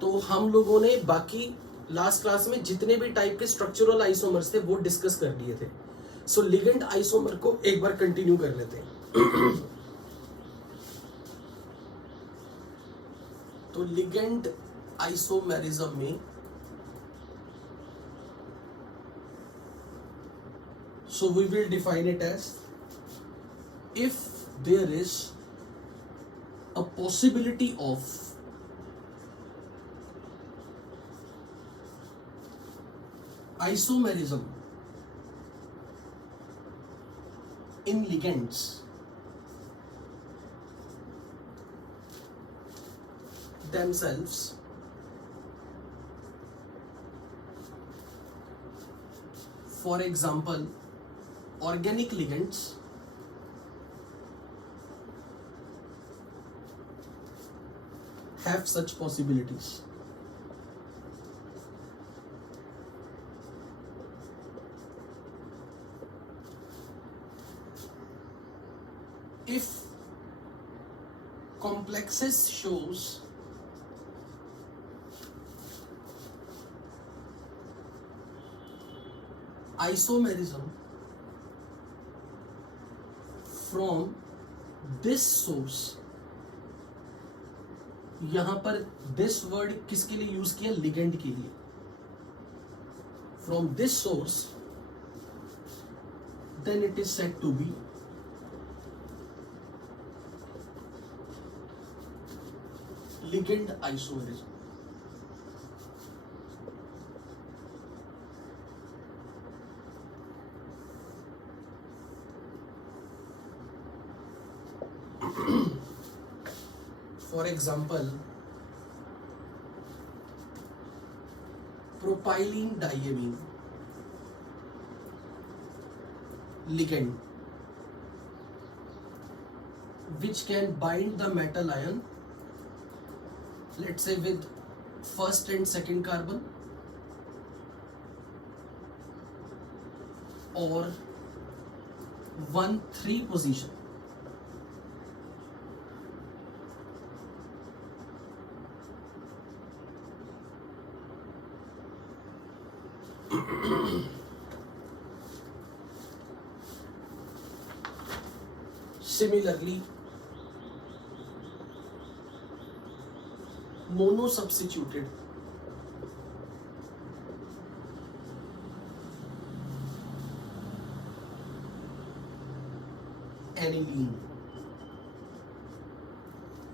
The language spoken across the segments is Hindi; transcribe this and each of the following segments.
तो हम लोगों ने बाकी लास्ट क्लास में जितने भी टाइप के स्ट्रक्चरल आइसोमर्स थे वो डिस्कस कर लिए थे. सो लिगेंड आइसोमर को एक बार कंटिन्यू कर लेते हैं. तो लिगेंड आइसोमेरिज्म में so we will define it as if there is a possibility of isomerism in ligands themselves, for example organic ligands have such possibilities. If complexes shows isomerism from this source, यहां पर this word किसके लिए यूज किया? लिगेंड के लिए. From this source, then it is said to be ligand isomerism. For example, propylene diamine ligand, which can bind the metal ion, let's say with first and second carbon, or 1,3 position. Similarly, monosubstituted aniline,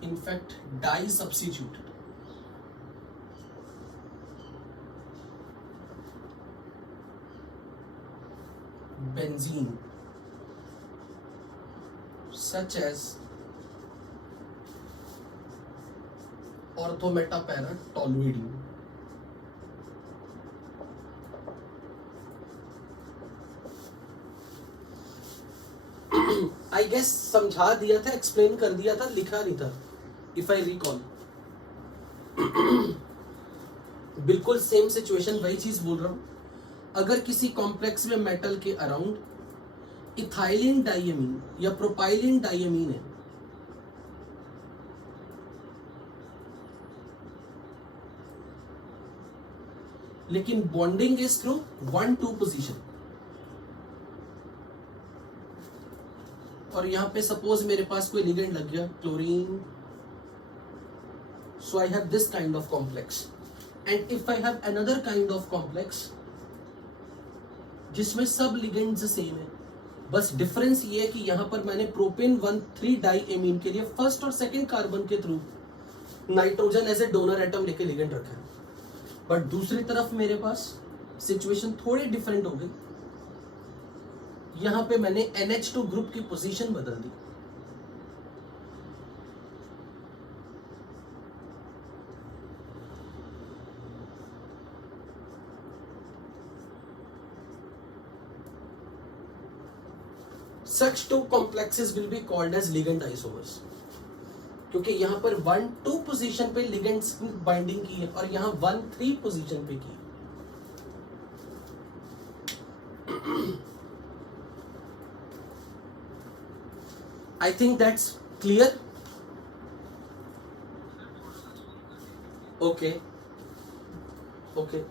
in fact disubstituted benzene, such as orthometaparatoluidine. I guess समझा दिया था, एक्सप्लेन कर दिया था, लिखा नहीं था, इफ आई रिकॉल. बिल्कुल सेम सिचुएशन, वही चीज बोल रहा हूं. अगर किसी कॉम्प्लेक्स में मेटल के अराउंड इथाइलिन डायमीन या प्रोपाइलिन डायमीन है, लेकिन बॉन्डिंग इज थ्रू 1,2 पोजीशन, और यहां पे सपोज मेरे पास कोई लिगेंड लग गया chlorine, so I have this kind of complex. And if I have another kind of complex जिसमें सब लिगेंड्स सेम है, बस डिफरेंस ये है कि यहां पर मैंने प्रोपेन 1,3 डाइएमीन के लिए फर्स्ट और सेकंड कार्बन के through nitrogen as a donor atom लेके लिगेंड रखा है. बट दूसरी तरफ मेरे पास सिचुएशन थोड़ी डिफरेंट हो गई. यहां पे मैंने NH2 ग्रुप की पोजीशन बदल दी. Such two complexes will be called as ligand isomers, क्योंकि यहां पर 1,2 पोजीशन पे लिगेंड्स की बाइंडिंग की है और यहां 1,3 पोजीशन पे की. I think that's clear. Okay. Okay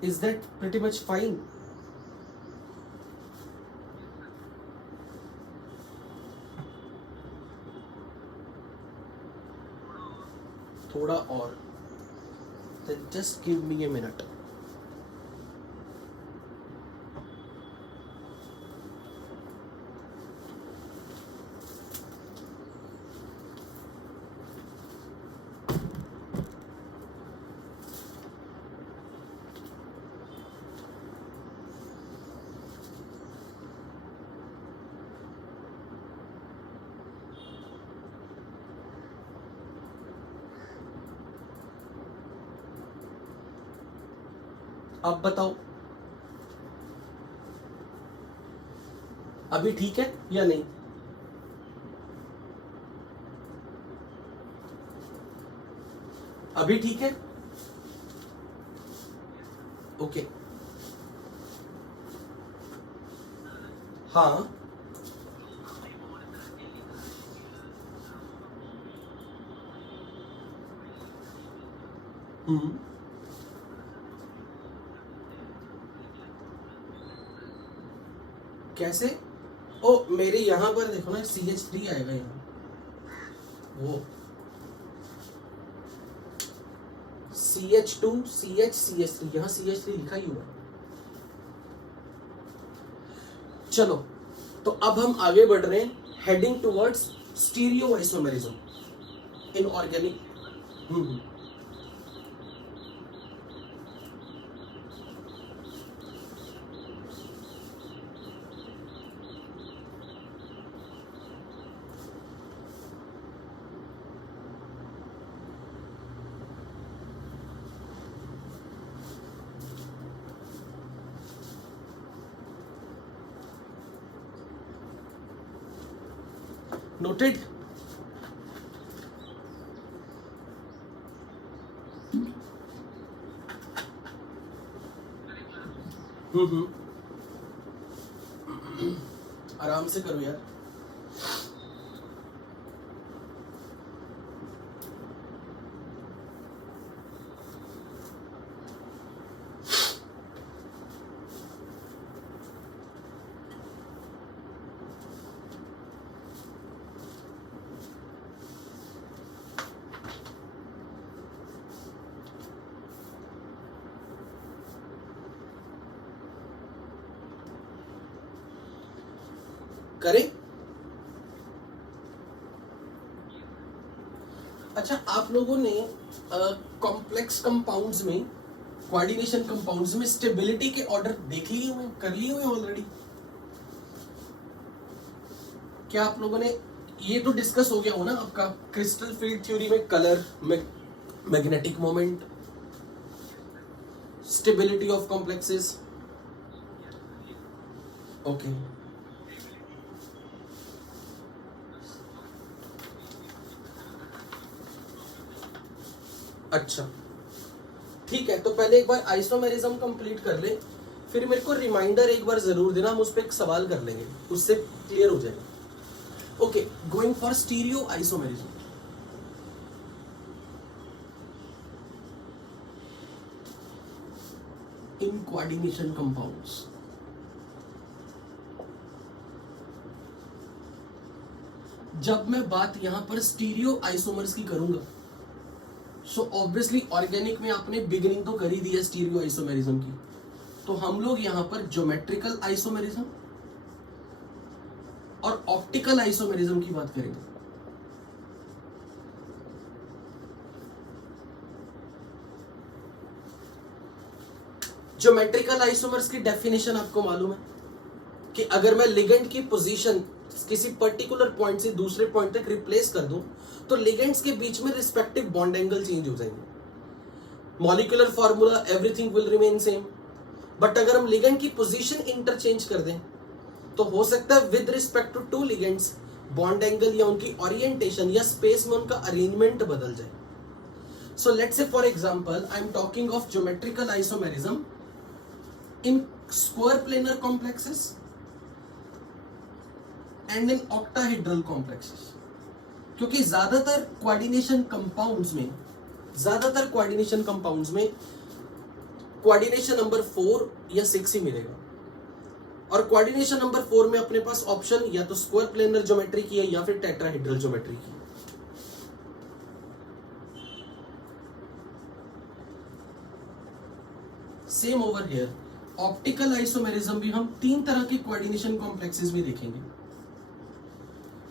Is that pretty much fine? थोड़ा और. Then just give me a minute. अब बताओ अभी ठीक है या नहीं? अभी ठीक है? ओके हाँ कैसे? ओ मेरे यहाँ पर देखो ना CH3 आएगा यहाँ, वो CH2 CH3 यहाँ CH3 लिखा ही हुआ है. चलो तो अब हम आगे बढ़ रहे हैं heading towards stereo isomerism in organic. Noted? आराम से करो यार. करें? अच्छा आप लोगों ने कॉम्प्लेक्स कंपाउंड्स में, कोऑर्डिनेशन कंपाउंड्स में स्टेबिलिटी के ऑर्डर देख लिए हुए, कर लिए हुए ऑलरेडी? क्या आप लोगों ने ये तो डिस्कस हो गया हो ना आपका क्रिस्टल फील्ड थ्योरी में colour, magnetic moment, stability of complexes. Okay अच्छा ठीक है, तो पहले एक बार आइसोमेरिज्म कंप्लीट कर ले, फिर मेरे को रिमाइंडर एक बार जरूर देना, हम उस पर एक सवाल कर लेंगे, उससे क्लियर हो जाएगा. Okay going for stereo isomerism. In coordination compounds. जब मैं बात यहां पर स्टीरियो आइसोमर्स की करूंगा, सो ऑब्वियसली ऑर्गेनिक में आपने बिगिनिंग तो कर ही दी है स्टीरियो आइसोमेरिज्म की, तो हम लोग यहां पर ज्योमेट्रिकल आइसोमेरिज्म और ऑप्टिकल आइसोमेरिज्म की बात करेंगे. ज्योमेट्रिकल आइसोमर्स की डेफिनेशन आपको मालूम है कि अगर मैं लिगेंड की पोजीशन किसी पर्टिकुलर पॉइंट से दूसरे पॉइंट तक रिप्लेस कर दूं तो लिगेंड्स के बीच में रिस्पेक्टिव बॉन्ड एंगल चेंज हो जाएंगे. Molecular formula everything will remain same, but अगर हम लिगेंड की पोजीशन इंटरचेंज कर दें तो हो सकता है with respect to two ligands bond angle या उनकी ओरिएंटेशन या स्पेस में उनका अरेंजमेंट बदल जाए. So let's say for example I am talking of geometrical isomerism in square planar complexes and in octahedral complexes, क्योंकि ज्यादातर कोऑर्डिनेशन कंपाउंड्स में कोऑर्डिनेशन नंबर 4 या 6 ही मिलेगा, और कोऑर्डिनेशन नंबर 4 में अपने पास ऑप्शन या तो स्क्वायर प्लेनर ज्योमेट्री की है या फिर टेट्राहेड्रल ज्योमेट्री की है। Same over here, optical isomerism भी हम 3 तरह के कोऑर्डिनेशन कॉम्प्लेक्सेस में देखेंगे,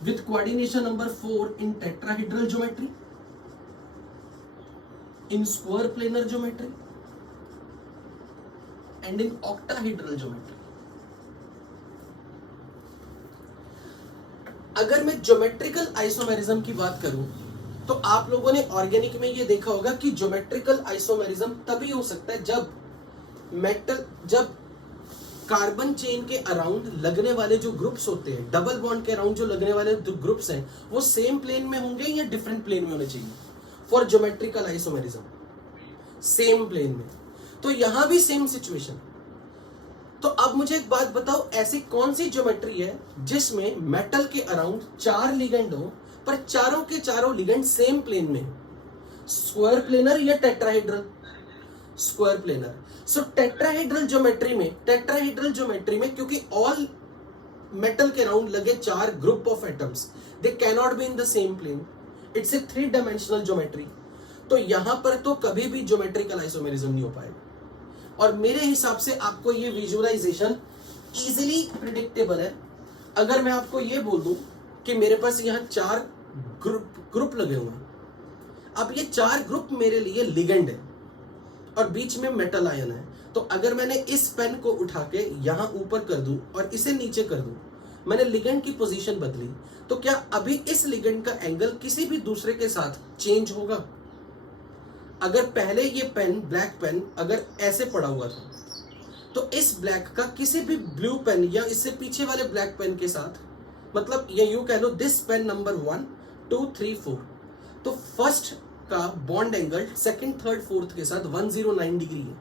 with coordination number 4 in tetrahedral geometry, in square planar geometry and in octahedral geometry. अगर मैं ज्योमेट्रिकल आइसोमेरिज्म की बात करूं तो आप लोगों ने ऑर्गेनिक में ये देखा होगा कि ज्योमेट्रिकल आइसोमेरिज्म तभी हो सकता है जब कार्बन चेन के अराउंड लगने वाले जो ग्रुप्स होते हैं, डबल बॉन्ड के अराउंड जो लगने वाले ग्रुप्स हैं, वो सेम प्लेन में होंगे या डिफरेंट प्लेन में होने चाहिए। For geometrical isomerism same plane में, तो यहां भी सेम सिचुएशन। तो अब मुझे एक बात बताओ, ऐसी कौन सी ज्योमेट्री है जिसमें मेटल के अराउंड 4 लिगेंड हो पर चारों के चारों लिगेंड सेम प्लेन में? स्क्वायर प्लेनर या tetrahedral? Square planar. So tetrahedral geometry में क्योंकि ऑल मेटल के अराउंड लगे 4 group of atoms, they can not be in the same plane, it's a 3 dimensional geometry. तो यहां पर तो कभी भी ज्योमेट्रिकल आइसोमेरिज्म नहीं हो पाएगा। और मेरे हिसाब से आपको ये विजुअलाइजेशन इजीली प्रिडिक्टेबल है। अगर मैं आपको ये बोल दूं कि मेरे पास यहाँ 4 ग्रुप लगे हुए हैं, अब ये 4 ग्रुप मेरे लिए लिगेंड है और बीच में मेटल आयन है, तो अगर मैंने इस पेन को उठा के यहाँ ऊपर कर दूं और इसे नीचे कर दूं, मैंने लिगेंड की पोजीशन बदली, तो क्या अभी इस लिगेंड का एंगल किसी भी दूसरे के साथ चेंज होगा? अगर पहले ये पेन, ब्लैक पेन अगर ऐसे पड़ा हुआ था, तो इस ब्लैक का किसी भी ब्लू पेन या इससे पीछे वाले ब्लैक पेन के साथ, मतलब ये यूं कह लो दिस पेन नंबर 1 2 3 4, तो फर्स्ट का bond angle second, third, fourth के साथ 109 डिग्री है।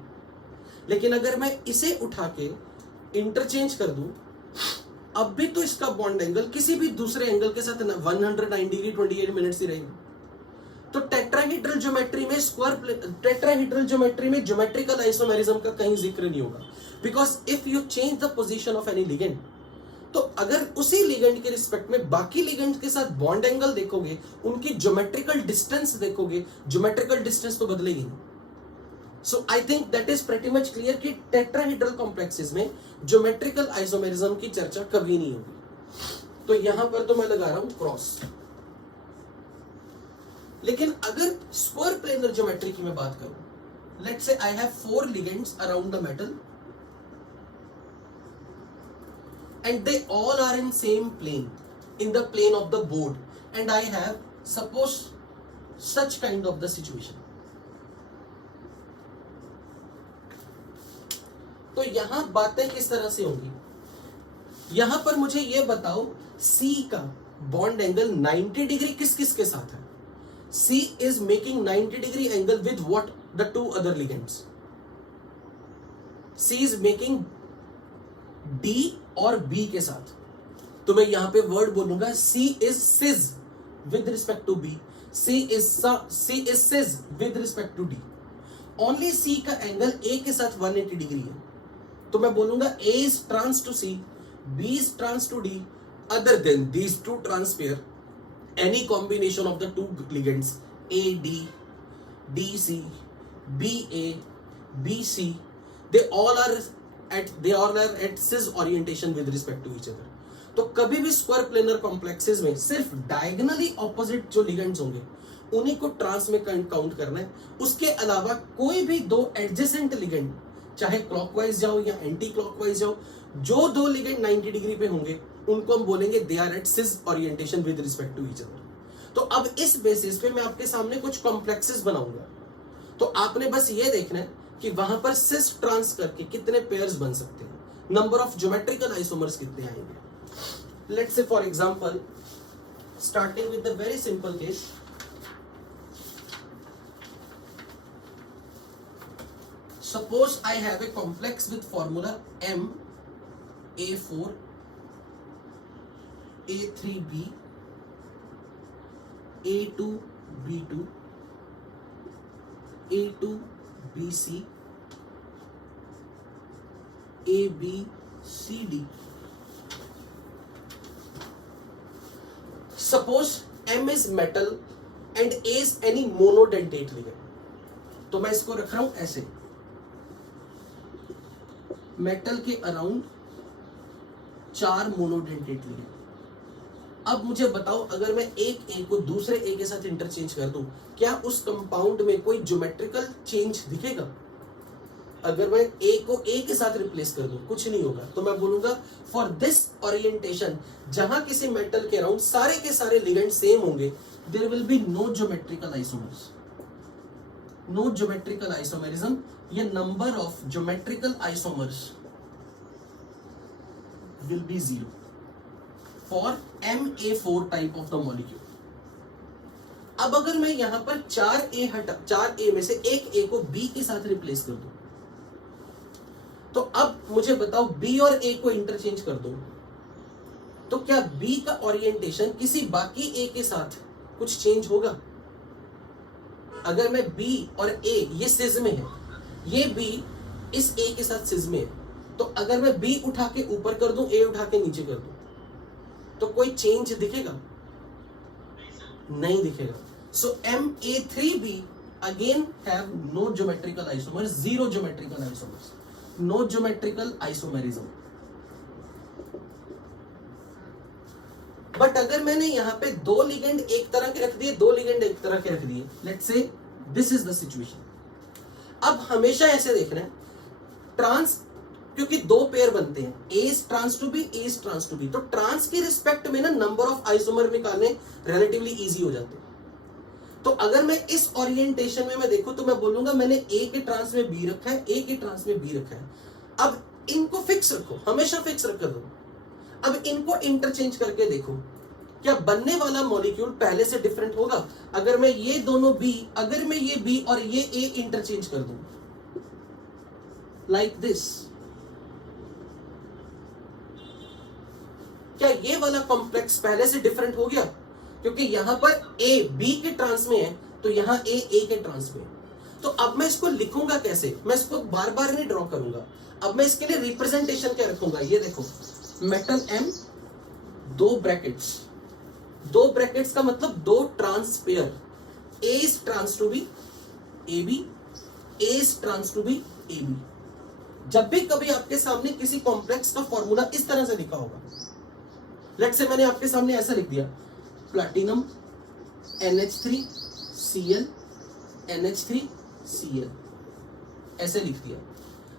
लेकिन अगर मैं इसे उठा के इंटरचेंज कर दूं, अब भी तो इसका बॉन्ड एंगल किसी भी दूसरे एंगल के साथ 109 डिग्री 28 मिनट्स ही रहेगा। तो टेट्राहेड्रल ज्योमेट्री में ज्योमेट्रिकल आइसोमेरिज्म का कहीं जिक्र नहीं होगा, because if you change the position of any ligand, तो अगर उसी लिगेंड के रिस्पेक्ट में बाकी लिगेंड के साथ बॉन्ड एंगल देखोगे, उनकी ज्योमेट्रिकल डिस्टेंस देखोगे, ज्योमेट्रिकल डिस्टेंस तो बदलेगी नहीं। So I think that is pretty much clear कि टेट्राहेड्रल कॉम्प्लेक्सेस में ज्योमेट्रिकल आइसोमेरिज्म की चर्चा कभी नहीं होगी। तो यहां पर तो मैं लगा रहा हूं क्रॉस। लेकिन अगर स्क्वायर प्लेनर ज्योमेट्री की मैं बात करूं, let's say I have 4 ligands around the metal and they all are in same plane, in the plane of the board, and I have suppose such kind of the situation. तो यहां बातें किस तरह से होंगी? यहां पर मुझे यह बताओ, C का बॉन्ड एंगल 90 डिग्री किस किस के साथ है? C is making 90 degree angle with what? The 2 other ligands. C is making D और B के साथ, तो मैं यहां पे वर्ड बोलूंगा C is cis with respect to B, C is cis with respect to D. Only C का एंगल A के साथ 180 डिग्री है, तो मैं बोलूंगा A is trans to C, B is trans to D. Other than these two trans pair, any combination of the 2 ligands AD, DC, BA, BC, they all are at cis orientation with respect to each other. तो कभी भी स्क्वायर प्लेनर कॉम्प्लेक्सेस में सिर्फ डायगोनली ऑपोजिट जो लिगेंड्स होंगे उन्हीं को ट्रांस में काउंट करना है। उसके अलावा कोई भी 2 एडजेसेंट लिगेंड, चाहे क्लॉकवाइज जाओ या एंटी क्लॉकवाइज जाओ, जो 2 लिगेंड 90 डिग्री पे होंगे उनको हम बोलेंगे they are at cis orientation with respect to each other. तो अब इस बेसिस पे मैं आपके सामने कुछ कॉम्प्लेक्सेस बनाऊंगा, तो आपने बस ये देखना है कि वहां पर सिस ट्रांस करके कितने पेयर्स बन सकते हैं, नंबर ऑफ ज्योमेट्रिकल आइसोमर्स कितने आएंगे। Let's say for example starting with the very simple case, Suppose I have a complex with formula MA4 A3B A2B2 A2BC ABCD. Suppose M is metal and A is any monodentate ligand. तो मैं इसको रख रहा हूं ऐसे, मेटल के अराउंड 4 मोनोडेंटेट लिगेंड। अब मुझे बताओ, अगर मैं एक ए को दूसरे ए के साथ इंटरचेंज कर दूं, क्या उस कंपाउंड में कोई ज्योमेट्रिकल चेंज दिखेगा? अगर मैं ए को ए के साथ रिप्लेस कर दूं, कुछ नहीं होगा। तो मैं बोलूंगा फॉर दिस ओरिएंटेशन, जहां किसी मेटल के अराउंड सारे के सारे लिगेंड सेम होंगे, there will be no geometrical isomers, no geometrical isomerism. ये number of geometrical isomers will be 0 for MA4 type of the molecule. अब अगर मैं यहां पर 4 ए में से एक ए को बी के साथ रिप्लेस कर दूं, तो अब मुझे बताओ बी और ए को इंटरचेंज कर दो, तो क्या बी का ओरिएंटेशन किसी बाकी ए के साथ कुछ चेंज होगा? अगर मैं बी और ए, ये सिज में है, ये बी इस ए के साथ सिज में है, तो अगर मैं बी उठा के ऊपर कर दूं, ए उठा के नीचे कर दूं, तो कोई चेंज दिखेगा? नहीं दिखेगा। So MA3B again have no geometrical isomers, 0 geometrical isomers, no geometrical isomerism. But अगर मैंने यहां पे 2 लिगेंड एक तरह के रख दिए, 2 लिगेंड एक तरह के रख दिए, let's say this is the situation. अब हमेशा ऐसे देखना है, ट्रांस, क्योंकि 2 पेयर बनते हैं, A is trans to B, A is trans to B, तो ट्रांस की रिस्पेक्ट में ना नंबर ऑफ आइसोमर निकालने रिलेटिवली इजी हो जाते हैं। तो अगर मैं इस ओरिएंटेशन में मैं देखूं, तो मैं बोलूंगा मैंने A के ट्रांस में B रखा है, A के ट्रांस में B रखा है। अब इनको फिक्स रखो, हमेशा फिक्स रख दो। अब इनको इंटरचेंज करके देखो, क्या बनने वाला मॉलिक्यूल पहले से डिफरेंट होगा? अगर मैं ये दोनों B, अगर मैं ये B और ये A इंटरचेंज कर दूं लाइक दिस, क्या ये वाला कॉम्प्लेक्स पहले से डिफरेंट हो गया? क्योंकि यहां पर A B के ट्रांस में है, तो यहां A के ट्रांस में है। तो अब मैं इसको लिखूंगा कैसे? मैं इसको बार बार नहीं ड्रॉ करूंगा। अब मैं इसके लिए रिप्रेजेंटेशन क्या रखूंगा? ये देखो, मेटल M, 2 ब्रैकेट्स का मतलब 2 trans pair, A is trans to B AB, A is trans to B AB। जब भी कभी आपके सामने किसी कॉम्प्लेक्स का फॉर्मूला इस तरह से लिखा होगा, लेट्स से मैंने आपके सामने ऐसा लिख दिया, प्लैटिनम NH3Cl NH3Cl, ऐसे लिख दिया।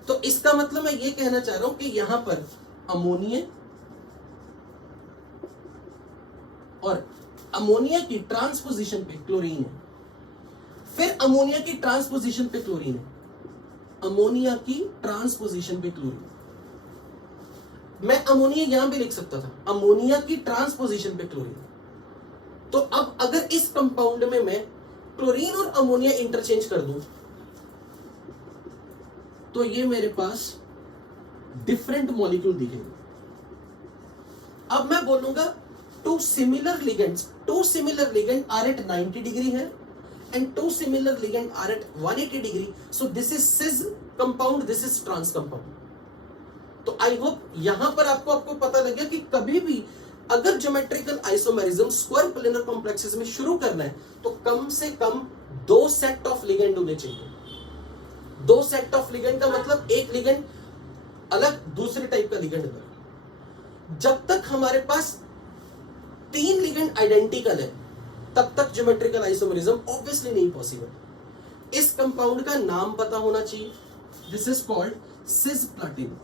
तो इसका मतलब मैं ये कहना चाह रहा हूं कि यहां पर अमोनिया और अमोनिया की ट्रांसपोजिशन पे क्लोरीन है, फिर अमोनिया की ट्रांसपोजिशन पे क्लोरीन है, अमोनिया की ट्रांसपोजिशन पे क्लोरीन। मैं अमोनिया यहां भी लिख सकता था, अमोनिया की ट्रांसपोजिशन पे क्लोरीन। तो अब अगर इस कंपाउंड में मैं क्लोरीन और अमोनिया इंटरचेंज कर दूं, तो ये मेरे पास डिफरेंट मॉलिक्यूल दिखेंगे। अब मैं बोलूंगा two similar ligands are at 90 degree है and 2 similar ligand are at 180 degree, so this is cis compound, this is trans compound। तो आई होप यहां पर आपको पता लग गया कि कभी भी अगर geometrical isomerism square planar complexes में शुरू करना है, तो कम से कम 2 सेट ऑफ लिगेंड होने चाहिए। 2 सेट ऑफ लिगेंड का मतलब एक लिगेंड अलग, दूसरे टाइप का लिगेंड अलग। जब तक हमारे पास 3 लिगेंड आइडेंटिकल है, तब तक ज्योमेट्रिकल आइसोमेरिज्म ऑब्वियसली नहीं पॉसिबल। इस कंपाउंड का नाम पता होना चाहिए, this is called cisplatin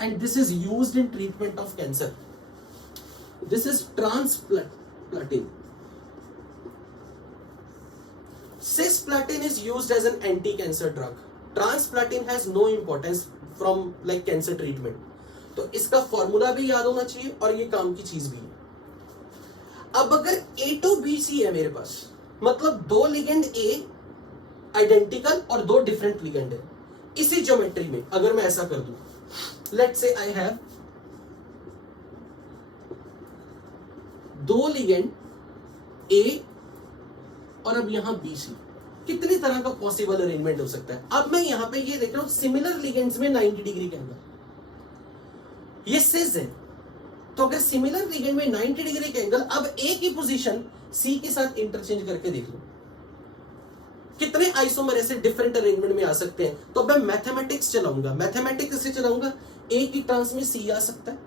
and this is used in treatment of cancer. This is transplatin. Cisplatin is used as an anti-cancer drug. Transplatin has no importance from like cancer treatment. तो इसका फॉर्मूला भी याद होना चाहिए और ये काम की चीज भी है। अब अगर A2BC है मेरे पास, मतलब 2 लिगेंड A आइडेंटिकल और दो डिफरेंट लिगेंड है। इसी ज्योमेट्री में अगर मैं ऐसा कर दूं, लेट्स से आई हैव दो लिगेंड ए और अब यहां बी सी, कितनी तरह का पॉसिबल अरेंजमेंट हो सकता है। अब मैं यहां पे ये देख रहा हूं सिमिलर लिगेंड्स में 90 डिग्री का एंगल, ये सिज है। तो अगर सिमिलर लिगेंड में 90 डिग्री का एंगल, अब ए की पोजीशन सी के साथ इंटरचेंज करके देख लो कितने आइसोमर ऐसे डिफरेंट अरेंजमेंट में आ सकते हैं। तो मैं मैथमेटिक्स चलाऊंगा, मैथमेटिक्स से चलाऊंगा, ए की ट्रांस में सी आ सकता है,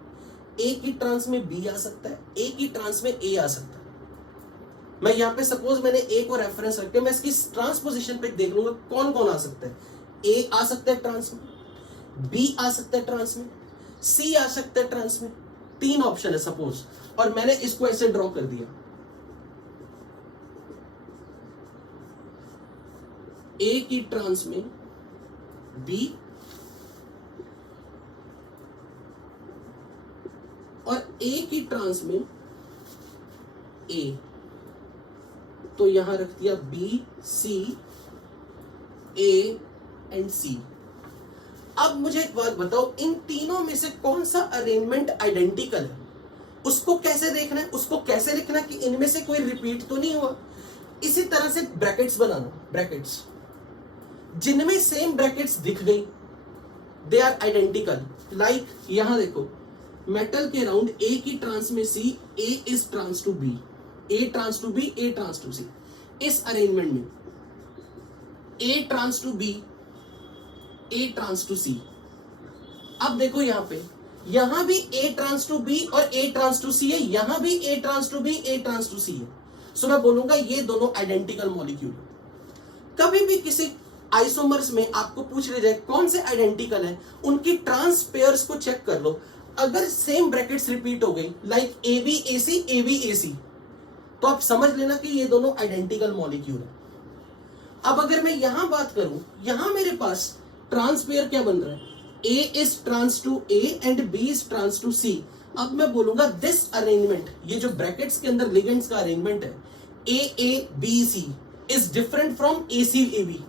ए की ट्रांस में बी आ सकता है, ए की ट्रांस में ए आ सकता है। मैं यहां पे सपोज मैंने ए को रेफरेंस रख के मैं इसकी ट्रांसपोजिशन पे देख लूंगा कौन कौन आ सकता है। ए आ सकता है ट्रांस में, बी आ सकता है ट्रांस में, सी आ सकता है ट्रांस में, तीन ऑप्शन है सपोज, और मैंने इसको ऐसे ड्रॉ कर दिया। ए की ट्रांस में बी और ए की ट्रांस में ए, तो यहां रख दिया बी सी ए एंड सी। अब मुझे एक बात बताओ, इन तीनों में से कौन सा अरेंजमेंट आइडेंटिकल है, उसको कैसे देखना है, उसको कैसे लिखना कि इनमें से कोई रिपीट तो नहीं हुआ। इसी तरह से ब्रैकेट्स बनाना, ब्रैकेट्स जिनमें सेम ब्रैकेट्स दिख गई दे आर आइडेंटिकल। लाइक यहां देखो, मेटल के राउंड ए की ट्रांस में C, A is trans to B, A trans to B, A trans to C. इस अरेंजमेंट में A trans to B, A trans to C. अब देखो यहां भी ए ट्रांस टू बी और ए ट्रांस टू सी है, यहां भी ए trans to B, A trans to सी है। सो मैं बोलूंगा ये दोनों आइडेंटिकल मॉलिक्यूल। कभी भी किसी आइसोमर्स में आपको पूछ ले जाए कौन से आइडेंटिकल है, उनकी ट्रांस पेयर्स को चेक कर लो। अगर सेम ब्रैकेट्स रिपीट हो गई like A B A C, A B A C, तो आप समझ लेना कि ये दोनों आइडेंटिकल मॉलिक्यूल है। अब अगर मैं यहां बात करूं, यहां मेरे पास ट्रांस पेयर क्या बन रहा है, A is trans to A and B is trans to C. अब मैं बोलूंगा दिस अरेंजमेंट, ये जो ब्रैकेट्स के अंदर लिगेंड्स का अरेंजमेंट है, A B C is different from A C A B.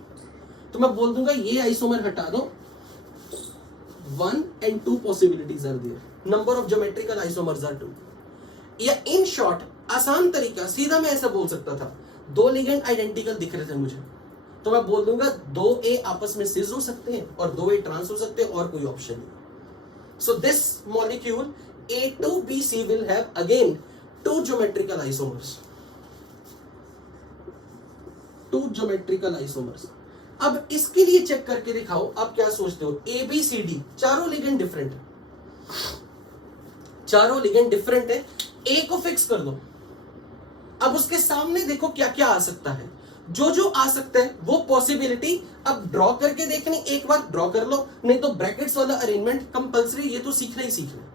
तो मैं बोल दूंगा ये आइसोमर हटा दो, 1 and 2 possibilities are there, number of geometrical isomers are 2। या इन शॉर्ट आसान तरीका सीधा मैं ऐसा बोल सकता था, दो लिगेंड आइडेंटिकल दिख रहे थे मुझे, तो मैं बोल दूंगा दो ए आपस में सिज हो सकते हैं और दो ए ट्रांस हो सकते हैं, और कोई ऑप्शन नहीं। So this molecule A2BC will have again 2 geometrical isomers, 2 geometrical isomers. अब इसके लिए चेक करके दिखाओ आप क्या सोचते हो। ए बी सी डी चारों लिगेंड डिफरेंट है, चारों लिगेंड डिफरेंट है। ए को फिक्स कर दो, अब उसके सामने देखो क्या क्या आ सकता है, जो जो आ सकता है वो पॉसिबिलिटी अब ड्रॉ करके देखनी, एक बार ड्रॉ कर लो, नहीं तो ब्रैकेट्स वाला अरेंजमेंट कंपलसरी, ये तो सीखना ही सीखना है,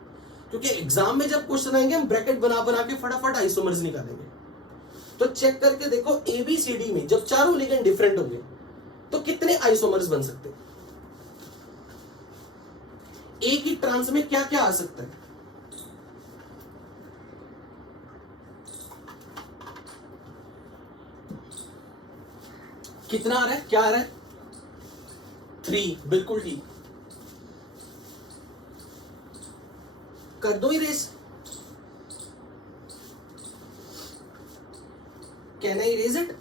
क्योंकि एग्जाम में जब क्वेश्चन आएंगे हम ब्रैकेट बना बना के फटाफट आइसोमर्स निकालेंगे। तो चेक करके देखो ए बी सी डी में जब चारों लिगेंड डिफरेंट होंगे तो कितने आइसोमर्स बन सकते हैं। ए की ट्रांस में क्या क्या आ सकता है, कितना आ रहा है, क्या आ रहा है, 3, बिल्कुल ठीक। कर दो erase, can I erase it.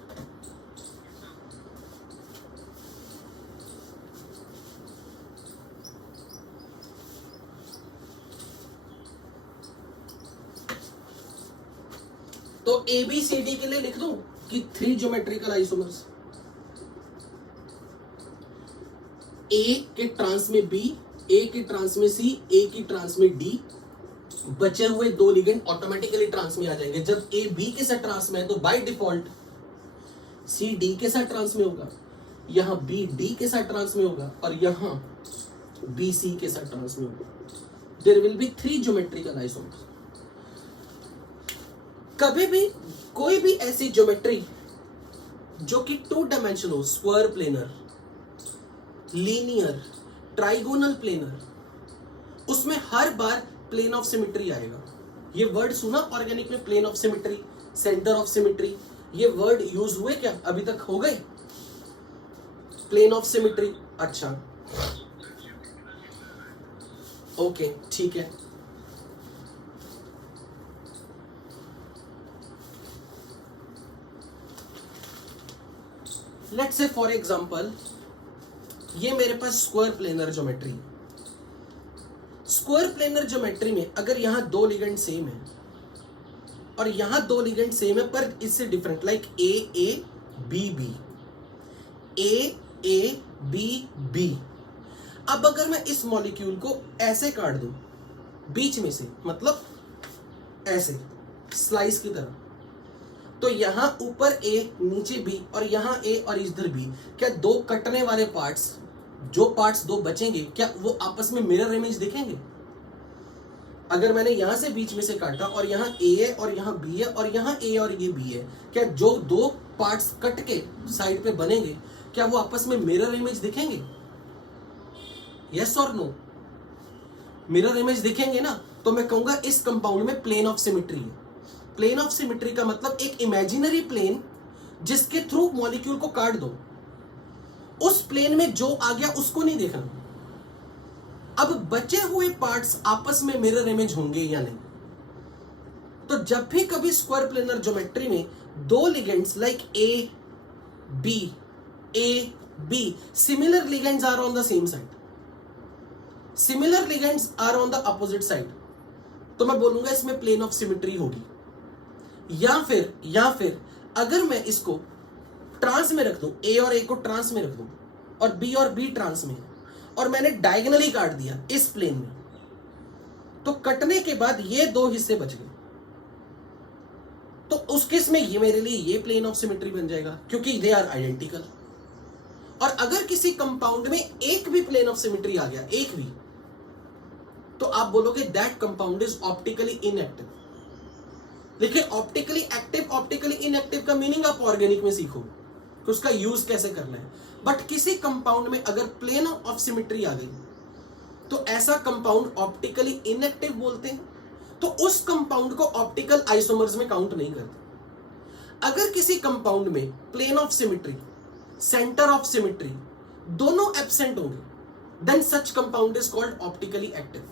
तो ए बी सी डी के लिए लिख दूं कि 3 ज्योमेट्रिकल आइसोमर्स, ए के ट्रांस में बी, ए के ट्रांस में सी, ए की ट्रांस में डी, बचे हुए 2 लिगेंड ऑटोमेटिकली ट्रांस में आ जाएंगे। जब ए बी के साथ ट्रांस में है तो बाय डिफॉल्ट सी डी के साथ ट्रांस में होगा, यहां बी डी के साथ ट्रांस में होगा, और यहां बी सी के साथ ट्रांस में होगा। There will be 3 geometrical isomers. कभी भी कोई भी ऐसी ज्योमेट्री जो कि 2 डायमेंशनल हो, square planar, linear, trigonal planar, उसमें हर बार प्लेन ऑफ सिमेट्री आएगा। ये वर्ड सुना ऑर्गेनिक में, plane of symmetry, centre of symmetry, ये वर्ड यूज हुए क्या अभी तक, हो गए। Plane of symmetry. अच्छा ओके ठीक है। लेट्स से फॉर एग्जांपल ये मेरे पास square planar geometry. Square planar geometry में अगर यहां दो लिगेंड सेम है और यहां दो लिगेंड सेम है पर इससे different, like A A B B, A A B B. अब अगर मैं इस मॉलिक्यूल को ऐसे काट दूं बीच में से, मतलब ऐसे स्लाइस की तरह, तो यहां ऊपर ए नीचे बी और यहां ए और इधर बी, क्या दो कटने वाले पार्ट्स, जो पार्ट्स दो बचेंगे, क्या वो आपस में मिरर इमेज दिखेंगे? अगर मैंने यहां से बीच में से काटा और यहां ए है और यहां बी है और यहां ए और ये बी है, क्या जो दो पार्ट्स कट के साइड पे बनेंगे क्या वो आपस में मिरर इमेज दिखेंगे? यस और नो? मिरर इमेज दिखेंगे ना, तो मैं कहूंगा इस कंपाउंड में प्लेन ऑफ सिमेट्री है। प्लेन ऑफ सिमेट्री का मतलब एक इमेजिनरी प्लेन जिसके थ्रू मॉलिक्यूल को काट दो, उस प्लेन में जो आ गया उसको नहीं देखना। अब बचे हुए पार्ट्स आपस में मिरर इमेज होंगे या नहीं? तो जब भी कभी स्क्वायर प्लेनर ज्योमेट्री में दो ligands like A B, similar ligands are on the same side, similar ligands are on the opposite side, तो मैं बोलूंगा इसमें प्लेन ऑफ सिमेट्री होगी। या फिर अगर मैं इसको ट्रांस में रख दूं, ए और ए को ट्रांस में रख दूं और बी ट्रांस में है और मैंने डायगोनली काट दिया इस प्लेन में, तो कटने के बाद ये दो हिस्से बच गए, तो उस केस में ये मेरे लिए ये प्लेन ऑफ सिमेट्री बन जाएगा क्योंकि दे आर आइडेंटिकल। और अगर किसी कंपाउंड में एक भी प्लेन ऑफ सिमेट्री आ गया, एक भी, तो आप बोलोगे that compound is optically inactive. लेकिन ऑप्टिकली एक्टिव, ऑप्टिकली इनएक्टिव का मीनिंग आप ऑर्गेनिक में सीखोगे कि उसका यूज कैसे करना है। बट किसी कंपाउंड में अगर प्लेन ऑफ सिमेट्री आ गई तो ऐसा कंपाउंड ऑप्टिकली इनएक्टिव बोलते हैं, तो उस कंपाउंड को ऑप्टिकल आइसोमर्स में काउंट नहीं करते। अगर किसी कंपाउंड में plane of symmetry, centre of symmetry दोनों एब्सेंट होंगे, then such compound is called optically active.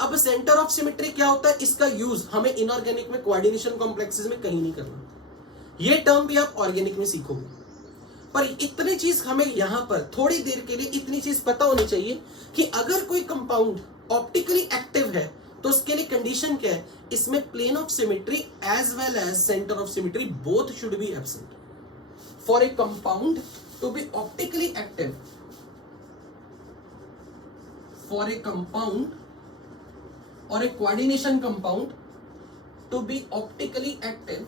अब सेंटर ऑफ सिमेट्री क्या होता है, इसका यूज हमें इनऑर्गेनिक में कोऑर्डिनेशन कॉम्प्लेक्सेस में कहीं नहीं करना। ये टर्म भी आप ऑर्गेनिक में सीखोगे, पर इतनी चीज हमें यहां पर थोड़ी देर के लिए इतनी चीज पता होनी चाहिए कि अगर कोई कंपाउंड ऑप्टिकली एक्टिव है तो उसके लिए कंडीशन क्या है, इसमें plane of symmetry as well as centre of symmetry both should be absent. For a compound to be optically active, for a compound or a coordination compound to be optically active,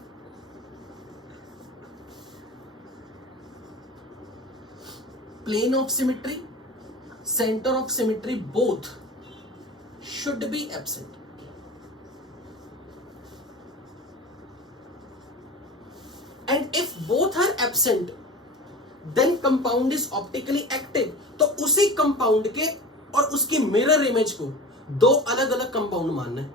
plane of symmetry, center of symmetry both should be absent. And if both are absent, then compound is optically active. तो उसी कंपाउंड के और उसकी मिरर इमेज को दो अलग अलग कंपाउंड मानना है।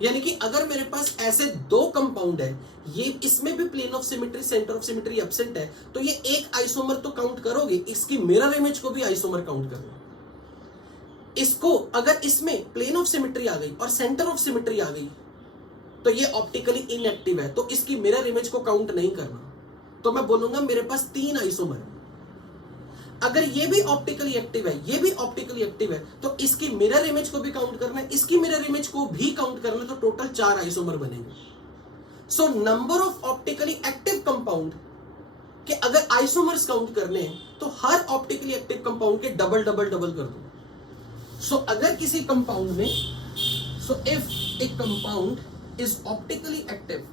यानी कि अगर मेरे पास ऐसे दो कंपाउंड है, ये इसमें भी plane of symmetry, centre of symmetry absent है, तो ये एक आइसोमर तो काउंट करोगे, इसकी मिरर इमेज को भी आइसोमर काउंट करोगे। इसको अगर इसमें प्लेन ऑफ सिमेट्री आ गई और सेंटर ऑफ सिमेट्री आ गई तो ये ऑप्टिकली इनएक्टिव है, तो इसकी मिरर इमेज को काउंट नहीं करना। तो मैं बोलूंगा मेरे पास तीन आइसोमर है। अगर ये भी ऑप्टिकली एक्टिव है, ये भी ऑप्टिकली एक्टिव है, तो इसकी मिरर इमेज को भी काउंट करना है, इसकी मिरर इमेज को भी काउंट करना है, तो टोटल 4 आइसोमर बनेंगे। So number of optically active compound के अगर आइसोमर्स काउंट करने हैं तो हर ऑप्टिकली एक्टिव कंपाउंड के डबल डबल डबल कर दो। सो अगर किसी कंपाउंड में, so if A compound is optically active,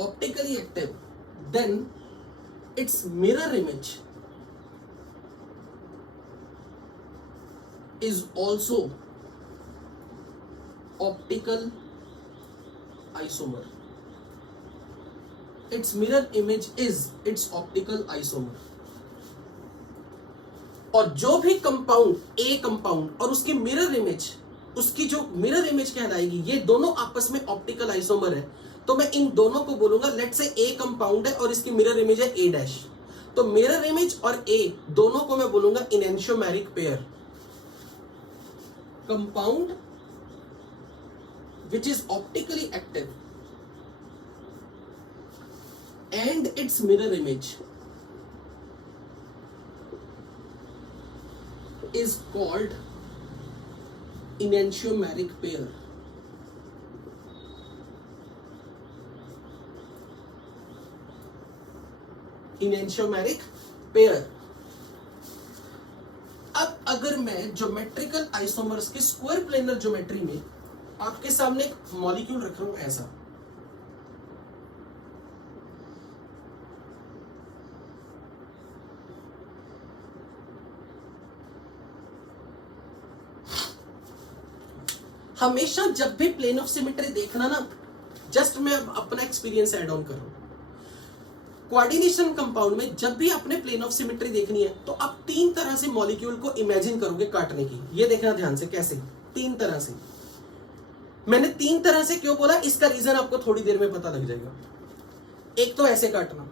optically active, then its mirror image is also optical isomer. Its mirror image is its optical isomer. और जो भी कंपाउंड, ए कंपाउंड और उसकी मिरर इमेज, उसकी जो मिरर इमेज कहलाएगी, ये दोनों आपस में ऑप्टिकल आइसोमर है, तो मैं इन दोनों को बोलूंगा लेट से ए कंपाउंड है और इसकी मिरर इमेज है ए डैश, तो मिरर इमेज और ए दोनों को मैं बोलूंगा enantiomeric pair, compound which is optically active and its mirror image is called enantiomeric pair. enantiomeric pair. अब अगर मैं ज्योमेट्रिकल आइसोमर्स के स्क्वायर प्लेनर ज्योमेट्री में आपके सामने एक मॉलिक्यूल रख रहा हूं ऐसा, हमेशा जब भी प्लेन ऑफ सिमेट्री देखना ना, जस्ट मैं अपना एक्सपीरियंस ऐड ऑन कर रहा हूं, कोऑर्डिनेशन कंपाउंड में जब भी आपने प्लेन ऑफ सिमेट्री देखनी है तो आप तीन तरह से मॉलिक्यूल को इमेजिन करोगे काटने की। ये देखना ध्यान से कैसे, तीन तरह से। मैंने तीन तरह से क्यों बोला, इसका रीजन आपको थोड़ी देर में पता लग जाएगा। एक तो ऐसे काटना,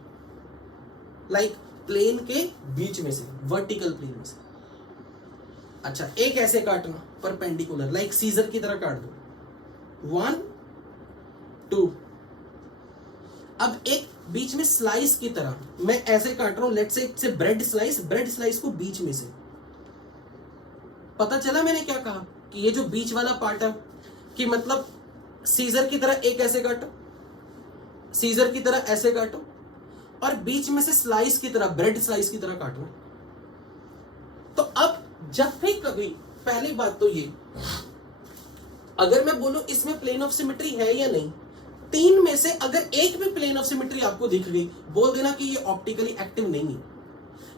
लाइक प्लेन के बीच में से, वर्टिकल प्लेन में से। अच्छा, एक ऐसे काटना परपेंडिकुलर, लाइक सीजर की तरह काट दो, 1 2। अब एक बीच में स्लाइस की तरह मैं ऐसे काट रहा हूं, लेट्स से ब्रेड स्लाइस को बीच में से। पता चला मैंने क्या कहा कि ये जो बीच वाला पार्ट है कि मतलब सीजर की तरह एक ऐसे काटो, सीजर की तरह ऐसे काटो, और बीच में से स्लाइस की तरह, ब्रेड स्लाइस की तरह काटो। तो अब जब भी कभी, पहली बात तो ये, अगर मैं बोलूं इसमें प्लेन ऑफ सिमेट्री है या नहीं, तीन में से अगर एक भी प्लेन ऑफ सिमेट्री आपको दिख गई, बोल देना कि ये ऑप्टिकली एक्टिव नहीं है।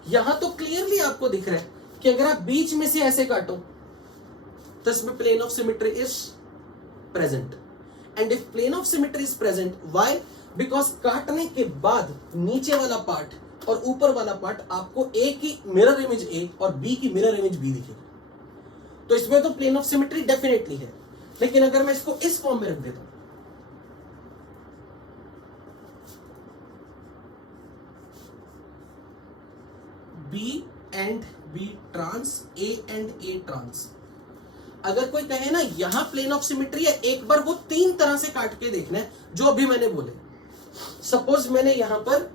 यहां तो क्लियरली आपको दिख रहा है कि अगर आप बीच में से ऐसे काटो तो इसमें plane of symmetry is present. And if plane of symmetry is present, why? Because काटने के बाद नीचे वाला पार्ट और ऊपर वाला पार्ट आपको ए की मिरर इमेज ए और बी की मिरर इमेज बी दिखेगी। तो इसमें तो प्लेन ऑफ सिमेट्री डेफिनेटली है। लेकिन अगर मैं इसको इस फॉर्म में रख देता हूं, B and B trans, A and A trans, अगर कोई कहे ना यहां प्लेन ऑफ सिमेट्री है, एक बार वो तीन तरह से काट के देखना है जो अभी मैंने बोले। सपोज मैंने यहां पर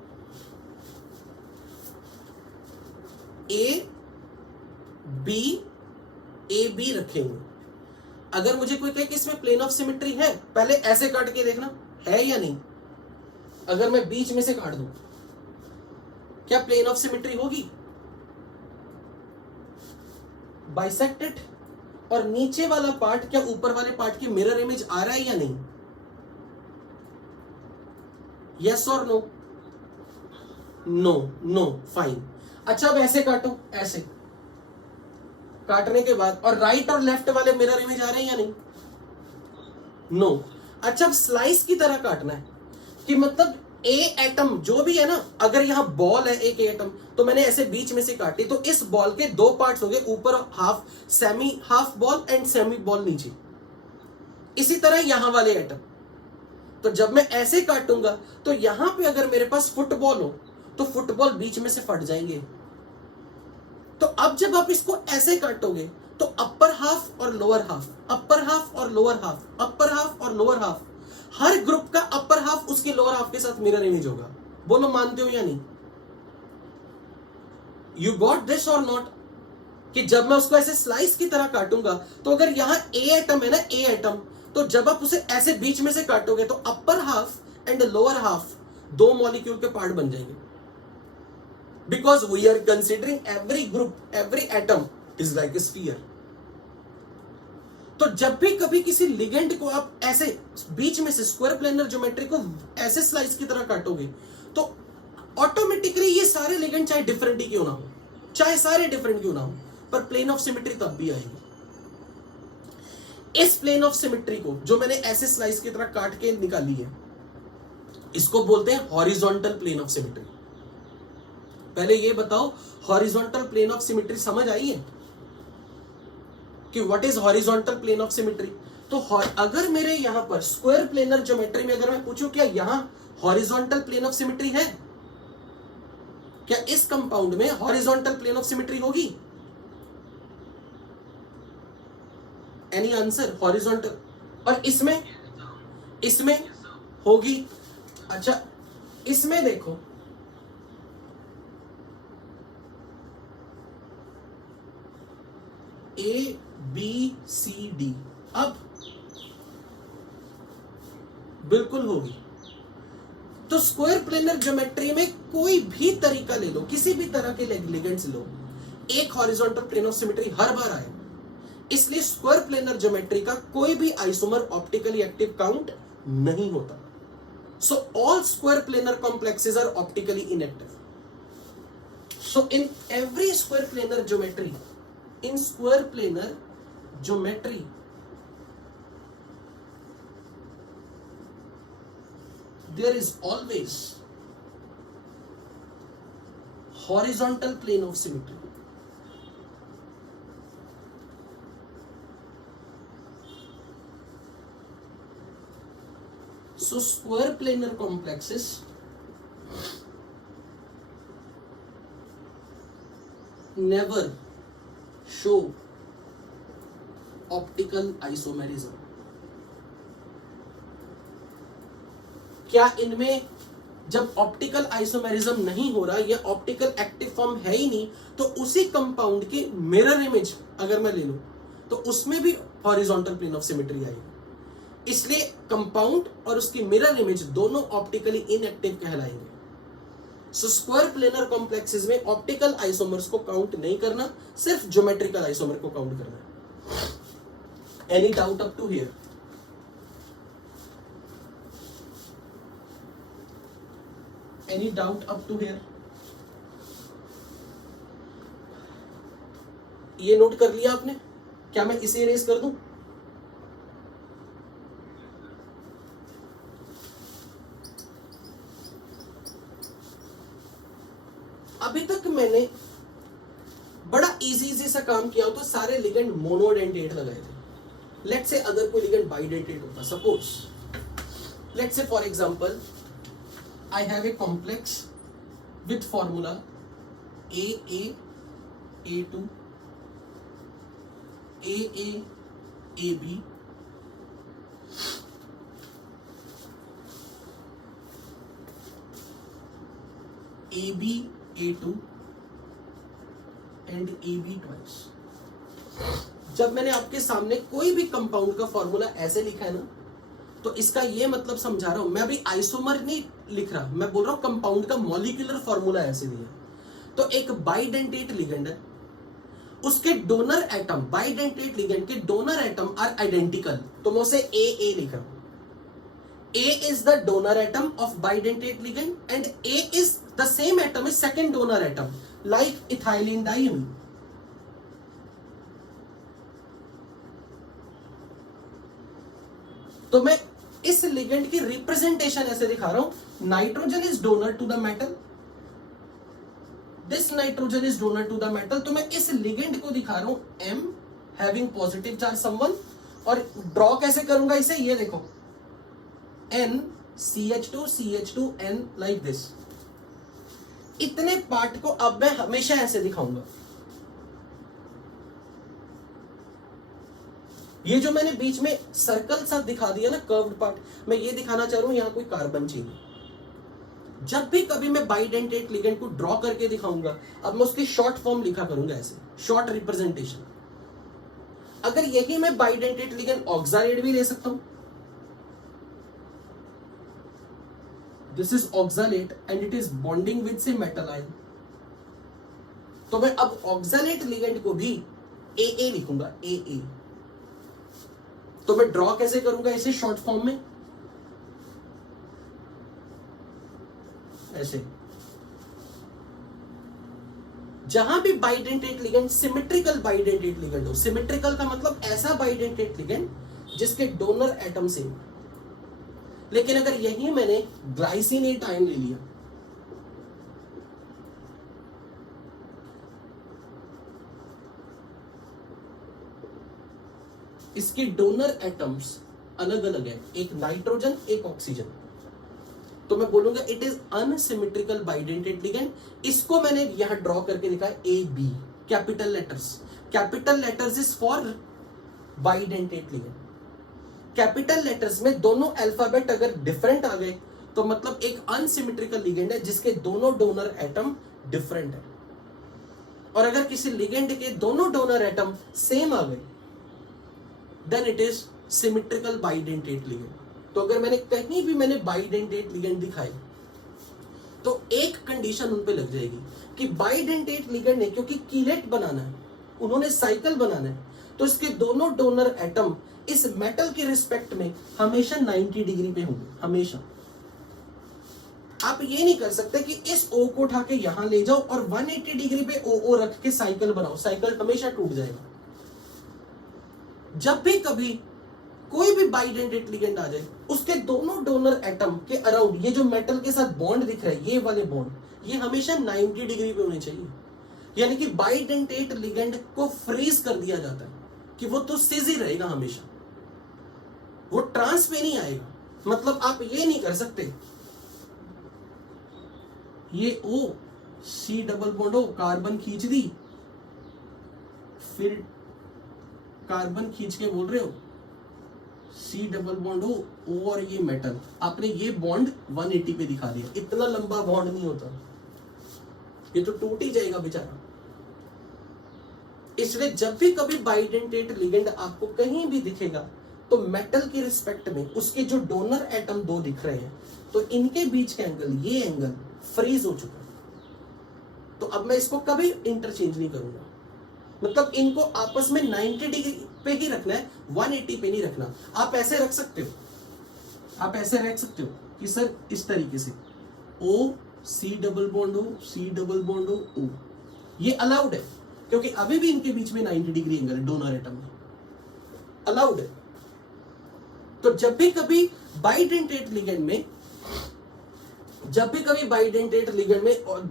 ए बी रखे हुए, अगर मुझे कोई कहे कि इसमें प्लेन ऑफ सिमेट्री है, पहले ऐसे काट के देखना है या नहीं। अगर मैं बीच में से काट दूं, क्या प्लेन ऑफ सिमेट्री होगी? बाइसेक्टेड, और नीचे वाला पार्ट क्या ऊपर वाले पार्ट की मिरर इमेज आ रहा है या नहीं? यस और नो? No, fine. अच्छा, अब ऐसे काटो, ऐसे काटने के बाद, और राइट और लेफ्ट वाले मिरर इमेज आ रहे हैं या नहीं? नो। अच्छा, अब स्लाइस की तरह काटना है कि मतलब ए एटम जो भी है ना, अगर यहां बॉल है एक एटम, तो मैंने ऐसे बीच में से काटी, तो इस बॉल के दो पार्ट्स हो गए, ऊपर half, semi half ball and semi ball नीचे। इसी तरह यहां वाले एटम, तो जब मैं ऐसे काटूंगा तो यहां पे अगर मेरे पास फुटबॉल हो तो फुटबॉल बीच में से फट जाएंगे। तो अब जब आप इसको ऐसे काटोगे तो अपर हाफ और लोअर हाफ, अपर हाफ और लोअर हाफ, अपर हाफ और लोअर हाफ, हर ग्रुप का अपर हाफ उसके लोअर हाफ के साथ मिरर इमेज होगा। बोलो मानते हो या नहीं? यू गॉट दिस और नॉट? कि जब मैं उसको ऐसे स्लाइस की तरह काटूंगा तो अगर यहां ए एटम है ना, ए एटम, तो जब आप उसे ऐसे बीच में से काटोगे तो upper half and lower half दो मॉलिक्यूल के पार्ट बन जाएंगे। Because we are considering every group, every atom is like a sphere. तो जब भी कभी किसी लिगेंड को आप ऐसे बीच में से स्क्वायर प्लेनर ज्योमेट्री को ऐसे स्लाइस की तरह काटोगे तो ऑटोमेटिकली ये सारे लिगेंड चाहे डिफरेंट ही क्यों ना हो, चाहे सारे डिफरेंट क्यों ना हो, पर प्लेन ऑफ सिमेट्री तब भी आएगी। इस प्लेन ऑफ सिमेट्री को जो मैंने ऐसे स्लाइस की तरह काट के निकाली है, इसको बोलते हैं हॉरिजॉन्टल प्लेन ऑफ सिमेट्री। पहले ये बताओ, हॉरिजॉन्टल प्लेन ऑफ सिमेट्री समझ आई है कि what is horizontal plane of symmetry? तो अगर मेरे यहां पर स्क्वायर प्लेनर ज्योमेट्री में अगर मैं पूछूं क्या यहां हॉरिजॉन्टल प्लेन ऑफ सिमेट्री है, क्या इस कंपाउंड में हॉरिजॉन्टल प्लेन ऑफ सिमेट्री होगी? Any answer? हॉरिजॉन्टल। और इसमें इसमें होगी। अच्छा इसमें देखो, ए बी सी डी, अब बिल्कुल होगी। तो स्क्वायर प्लेनर ज्योमेट्री में कोई भी तरीका ले लो, किसी भी तरह के लिगेंड्स लो, एक हॉरिजॉन्टल प्लेन ऑफ सिमेट्री हर बार आए। इसलिए स्क्वायर प्लेनर ज्योमेट्री का कोई भी आइसोमर ऑप्टिकली एक्टिव काउंट नहीं होता। So all square planar complexes are optically inactive. So in every square planar geometry, in square planar geometry, there is always horizontal plane of symmetry. So square planar complexes never show optical isomerism. क्या इनमें जब ऑप्टिकल आइसोमेरिज्म नहीं हो रहा, या ऑप्टिकल एक्टिव फॉर्म है ही नहीं, तो उसी कंपाउंड की मिरर इमेज अगर मैं ले लूं तो उसमें भी हॉरिजॉन्टल प्लेन ऑफ सिमेट्री आएगी। इसलिए कंपाउंड और उसकी मिरर इमेज दोनों ऑप्टिकली इनएक्टिव कहलाएंगे। सो स्क्वायर प्लेनर कॉम्प्लेक्सेस में ऑप्टिकल आइसोमर्स को काउंट नहीं करना, सिर्फ ज्योमेट्रिकल आइसोमर को काउंट करना है। Any doubt up to here? Any doubt up to here? ये नोट कर लिया आपने? क्या मैं इसे इरेज कर दूं? अभी तक मैंने बड़ा इजी सा काम किया हो तो सारे लिगेंड मोनोडेंटेट लगाए थे। लेट्स से अगर कोई लिगेंड बाइडेंटेट होता, suppose let's say for example I have a complex with formula AA A2 AA AB AB A2 and AB twice। जब मैंने आपके सामने कोई भी कंपाउंड का फॉर्मूला ऐसे लिखा है ना, तो इसका ये मतलब समझा रहा हूं मैं, अभी आइसोमर नहीं लिख रहा, मैं बोल रहा हूं कंपाउंड का मॉलिक्यूलर फॉर्मूला ऐसे दिया। तो एक बाइडेंटेट लिगेंड है, उसके डोनर एटम, बाइडेंटेट लिगेंड के डोनर एटम आर आइडेंटिकल, तो मैं उसे ए लिख रहा हूं। A is the donor atom of bidentate ligand and A is the same atom is second donor atom, like ethylene diamine. तो मैं इस लिगेंड की रिप्रेजेंटेशन ऐसे दिखा रहा हूं, nitrogen is donor to the metal, this nitrogen is donor to the metal. तो मैं इस लिगेंड को दिखा रहा हूं M having positive charge someone, और ड्रॉ कैसे करूंगा इसे, ये देखो N CH2 CH2 N like this. इतने पार्ट को अब मैं हमेशा ऐसे दिखाऊंगा। ये जो मैंने बीच में सर्कल सा दिखा दिया ना, कर्व्ड पार्ट, मैं ये दिखाना चाह रहा हूं यहां कोई कार्बन चेन है। जब भी कभी मैं बाइडेंटेट लिगेंड को ड्रॉ करके दिखाऊंगा, अब मैं उसकी शॉर्ट फॉर्म लिखा करूंगा ऐसे, शॉर्ट रिप्रेजेंटेशन। अगर यही मैं बाइडेंटेट लिगेंड ऑक्सालेट भी ले सकता हूं, this is oxalate and it is bonding with से मेटल आयन, तो मैं अब ऑक्सालेट लिगेंड को भी AA लिखूंगा, AA। तो मैं ड्रॉ कैसे करूंगा इसे शॉर्ट फॉर्म में, ऐसे। जहां भी bidentate ligand symmetrical bidentate ligand हो, सिमेट्रिकल का मतलब ऐसा बाइडेंटेट लिगेंड जिसके डोनर एटम सेम। लेकिन अगर यही मैंने ग्लाइसिनेट आयन ले लिया, इसकी डोनर एटम्स अलग अलग है, एक नाइट्रोजन एक ऑक्सीजन, तो मैं बोलूंगा it is unsymmetrical bidentate ligand. इसको मैंने यहां ड्रॉ करके दिखा है A B, capital letters is for bidentate ligand. Capital letters में दोनों अल्फाबेट अगर डिफरेंट आ गए तो मतलब एक अनसिमेट्रिकल लिगेंड है जिसके दोनों डोनर एटम डिफरेंट है। और अगर किसी लिगेंड के दोनों डोनर एटम सेम आ गए then it is symmetrical bidentate ligand. तो अगर मैंने कहीं भी बाइडेंटेट लिगेंड दिखाए तो एक कंडीशन उन पे लग जाएगी कि बाइडेंटेट लिगेंड ने क्योंकि कीलेट बनाना है, उन्होंने साइकिल बनाना है, तो इसके दोनों डोनर एटम इस मेटल के रिस्पेक्ट में हमेशा 90 डिग्री पे होंगे, हमेशा। आप ये नहीं कर सकते कि इस O को उठा के यहां ले जाओ और 180 डिग्री पे OO रख के साइकिल बनाओ, साइकिल हमेशा टूट जाएगा। जब भी कभी कोई भी बाइडेंटेट लिगेंड आ जाए उसके दोनों डोनर एटम के अराउंड ये जो मेटल के साथ बॉन्ड दिख रहा है, ये वाले बॉन्ड, ये हमेशा 90 डिग्री पे होने चाहिए। यानी कि बाइडेंटेट लिगेंड को फ्रीज कर दिया जाता है कि वो तो सिज ही रहेगा हमेशा, वो ट्रांस पे नहीं आएगा। मतलब आप ये नहीं कर सकते ये O C double bond O, carbon खींच दी, फिर कार्बन खींच के बोल रहे हो C डबल बॉन्ड O और ये मेटल, आपने ये बॉन्ड 180 पे दिखा दिया। इतना लंबा बॉन्ड नहीं होता, ये तो टूट ही जाएगा बेचारा। इसलिए जब भी कभी बाइडेंटेट लिगेंड आपको कहीं भी दिखेगा तो मेटल के रिस्पेक्ट में उसके जो डोनर एटम दो दिख रहे हैं तो इनके बीच का एंगल, ये एंगल फ्रीज हो चुका है। तो अब मैं इसको कभी इंटरचेंज नहीं करूंगा, मतलब इनको आपस में 90 डिग्री पे ही रखना है, 180 पे नहीं रखना। आप ऐसे रख सकते हो, आप ऐसे रख सकते हो कि सर इस तरीके से O C double bond O C double bond O, ये अलाउड है क्योंकि अभी भी इनके बीच में 90 डिग्री एंगल है, डोनर एटम में अलाउड है। तो जब भी कभी बाइडेंटेट लिगेंड में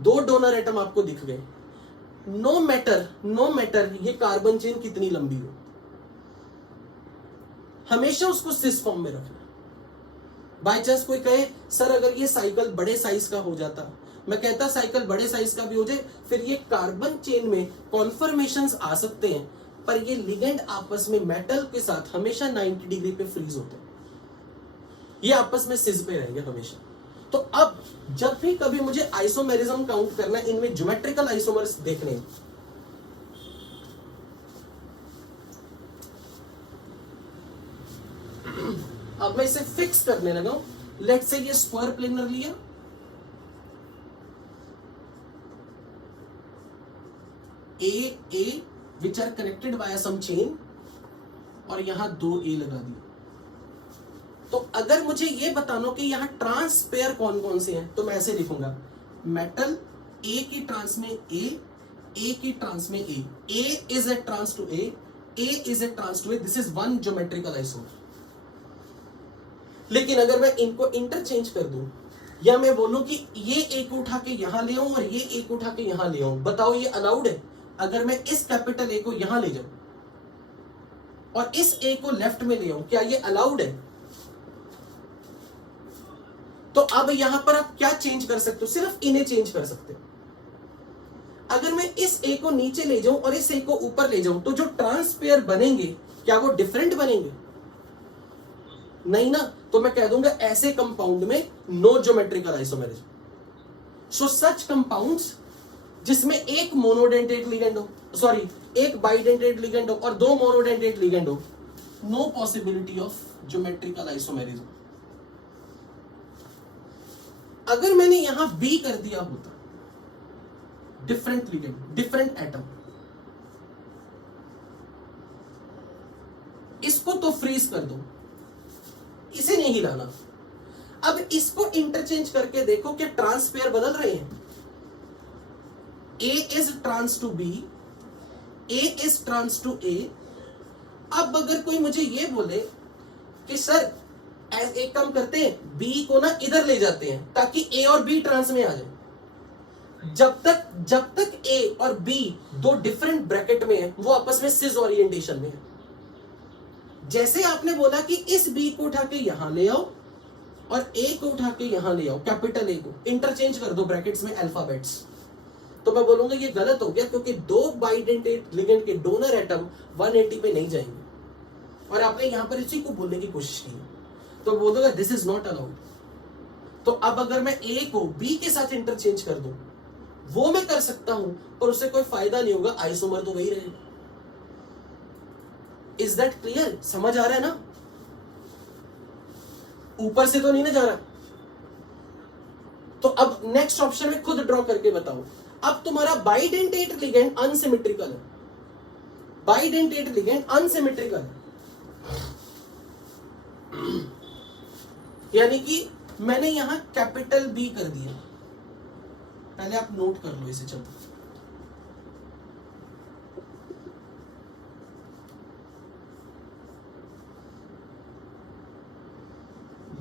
दो डोनर एटम आपको दिख गए, नो मैटर ये कार्बन चेन कितनी लंबी हो, हमेशा उसको सिस फॉर्म में रखना। बाय चांस कोई कहे सर अगर ये साइकिल बड़े साइज का हो जाता, मैं कहता साइकिल बड़े साइज का भी हो जाए फिर ये कार्बन चेन में कॉन्फर्मेशंस आ सकते हैं, पर ये लिगेंड आपस में मेटल के साथ हमेशा 90 डिग्री पे फ्रीज होते हैं, ये आपस में सिज पे रहेंगे हमेशा। तो अब जब भी कभी मुझे आइसोमेरिज्म काउंट करना है, इनमें ज्योमेट्रिकल आइसोमर्स देखने हैं, अब मैं इसे फिक्स करने लगा हूं। लेट्स से ये स्क्वायर प्लेनर लिया, A which are connected by some chain, और यहां 2A लगा दिया। तो अगर मुझे ये बताना कि यहां ट्रांस पेयर कौन कौन से हैं तो मैं ऐसे लिखूंगा, मेटल A की ट्रांस में A की ट्रांस में A is a trans to A is a trans to A, this is one geometrical isomer. लेकिन अगर मैं इनको इंटरचेंज कर दूं या मैं बोलूं कि ये A को उठा के यहां ले आऊं और ये A को उठा के यहां ले आऊं, बताओ ये अलाउड है? अगर मैं इस कैपिटल A को यहां ले जाऊं और इस A को लेफ्ट में ले आऊं, क्या ये अलाउड है? तो अब यहां पर आप क्या चेंज कर सकते हो? सिर्फ इन्हें चेंज कर सकते हो। अगर मैं इस A को नीचे ले जाऊं और इस A को ऊपर ले जाऊं तो जो ट्रांस पेयर बनेंगे क्या वो डिफरेंट बनेंगे? नहीं ना। तो मैं कह दूंगा ऐसे कंपाउंड में no geometrical isomerism. So such compounds जिसमें एक मोनोडेंटेट लिगेंड हो, सॉरी एक बाइडेंटेट लिगेंड हो और दो मोनोडेंटेट लिगेंड हो, no possibility of geometrical isomerism. अगर मैंने यहां B कर दिया होता, डिफरेंट लिगेंड, डिफरेंट एटम, इसको तो फ्रीज कर दो, इसे नहीं हिलाना। अब इसको इंटरचेंज करके देखो कि ट्रांस पेयर बदल रहे हैं। A is trans to B, A is trans to A। अब अगर कोई मुझे ये बोले कि सर एक काम करते हैं, B को ना इधर ले जाते हैं ताकि A और B ट्रांस में आ जाए, जब तक A और B दो डिफरेंट ब्रैकेट में है वो आपस में सिस ओरिएंटेशन में है। जैसे आपने बोला कि इस बी को उठा के यहां ले आओ और ए को उठा के यहां ले आओ, कैपिटल ए को इंटरचेंज कर दो ब्रैकेट्स में अल्फाबेट्स, तो मैं बोलूंगा ये गलत हो गया, क्योंकि दो बाइडेंटेट लिगेंड के डोनर एटम 180 पे नहीं जाएंगे, और आपने यहां पर इसी को बोलने की कोशिश की, तो बोलोगे दिस इज नॉट अलाउड। तो अब अगर मैं ए को बी के साथ इंटरचेंज कर दूं, वो मैं कर सकता हूं, पर उससे कोई फायदा नहीं होगा, आइसोमर तो वही रहेगा। Is that clear? समझ आ रहा है ना? ऊपर से तो नहीं ना जा रहा। तो अब नेक्स्ट ऑप्शन में खुद ड्रॉ करके बताओ। अब तुम्हारा बाइडेंटेट लिगेंड अनसिमेट्रिकल है, बाइडेंटेट लिगेंड अनसिमेट्रिकल, यानी कि मैंने यहां कैपिटल बी कर दिया, पहले आप नोट कर लो इसे। चलो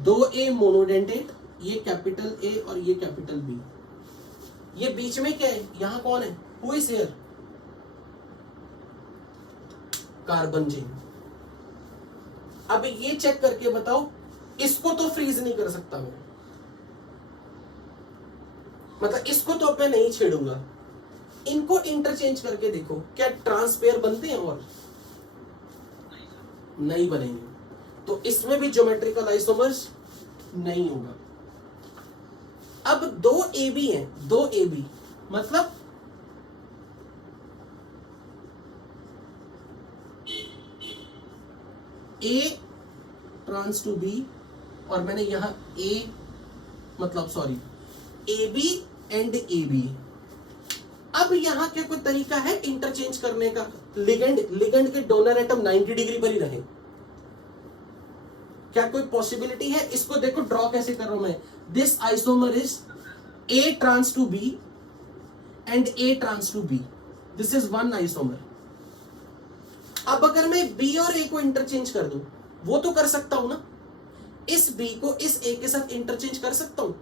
दो ए मोनोडेंटेट, ये कैपिटल ए और ये कैपिटल बी, ये बीच में क्या है, यहां कौन है, who is here, carbon chain. अब ये चेक करके बताओ, इसको तो फ्रीज नहीं कर सकता मैं, मतलब इसको तो मैं नहीं छेड़ूंगा, इनको इंटरचेंज करके देखो क्या ट्रांसपेयर बनते हैं, और नहीं बनेंगे, तो इसमें भी ज्योमेट्रिकल आइसोमर्स नहीं होगा। अब दो ए बी है, दो ए बी मतलब ए ट्रांस टू बी, और मैंने यहां ए मतलब sorry A B and A B. अब यहां क्या कोई तरीका है इंटरचेंज करने का, लिगेंड के डोनर एटम 90 डिग्री पर ही रहे, क्या कोई पॉसिबिलिटी है? इसको देखो ड्रॉ कैसे कर रहा हूं मैं, this isomer is a trans to B and A trans to B, this is one isomer. अब अगर मैं बी और ए को इंटरचेंज कर दूं, वो तो कर सकता हूं ना, इस बी को इस ए के साथ इंटरचेंज कर सकता हूं,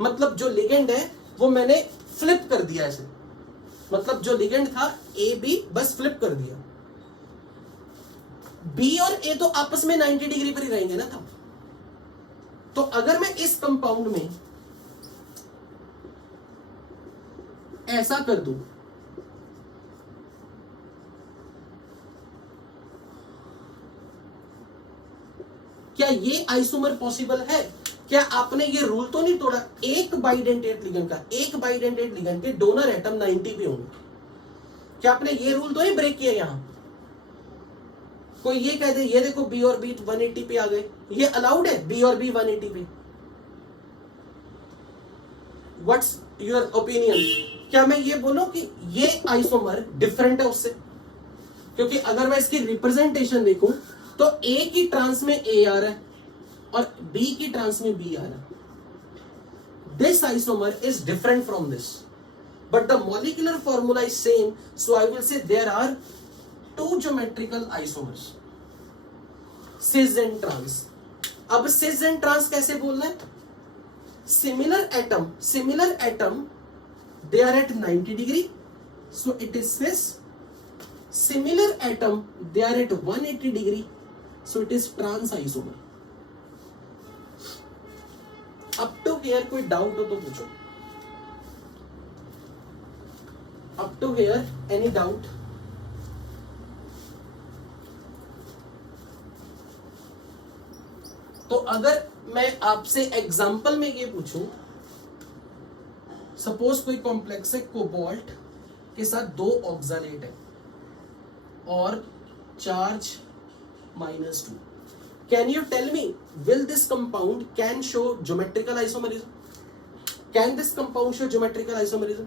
मतलब जो लिगेंड है वो मैंने फ्लिप कर दिया ऐसे, मतलब जो लिगेंड था ए बी बस फ्लिप कर दिया, बी और ए तो आपस में 90 डिग्री पर ही रहेंगे ना तब। तो अगर मैं इस कंपाउंड में ऐसा कर दूं, क्या ये आइसोमर पॉसिबल है? क्या आपने ये रूल तो नहीं तोड़ा, एक बाइडेंटेट लिगेंड का, एक बाइडेंटेट लिगेंड के डोनर एटम 90 पे होंगे, क्या आपने ये रूल तो नहीं ब्रेक किया? यहां कोई ये कह दे ये देखो बी और बी 180 पे आ गए, ये अलाउड है बी और बी 180 पे? What's your opinion? क्या मैं ये बोलूं कि ये आइसोमर डिफरेंट है उससे? क्योंकि अगर मैं इसकी रिप्रेजेंटेशन देखूं तो ए की ट्रांस में ए आ रहा है और बी की ट्रांस में बी आ रहा है। This isomer is different from this, but the molecular formula is same, so I will say there are two geometrical isomers, cis and trans. अब सिस एंड ट्रांस कैसे बोलना है? Similar atom they are at 90 degree, so it is cis. Similar atom they are at 180 degree, so it is trans isomer. up to here कोई डाउट हो तो पूछो, up to here any doubt? तो अगर मैं आपसे एग्जांपल में ये पूछूं, सपोज कोई कॉम्प्लेक्स है, कोबाल्ट के साथ दो ऑक्सालेट है और charge -2, can you tell me will this compound can show geometrical isomerism? Can this compound show geometrical isomerism?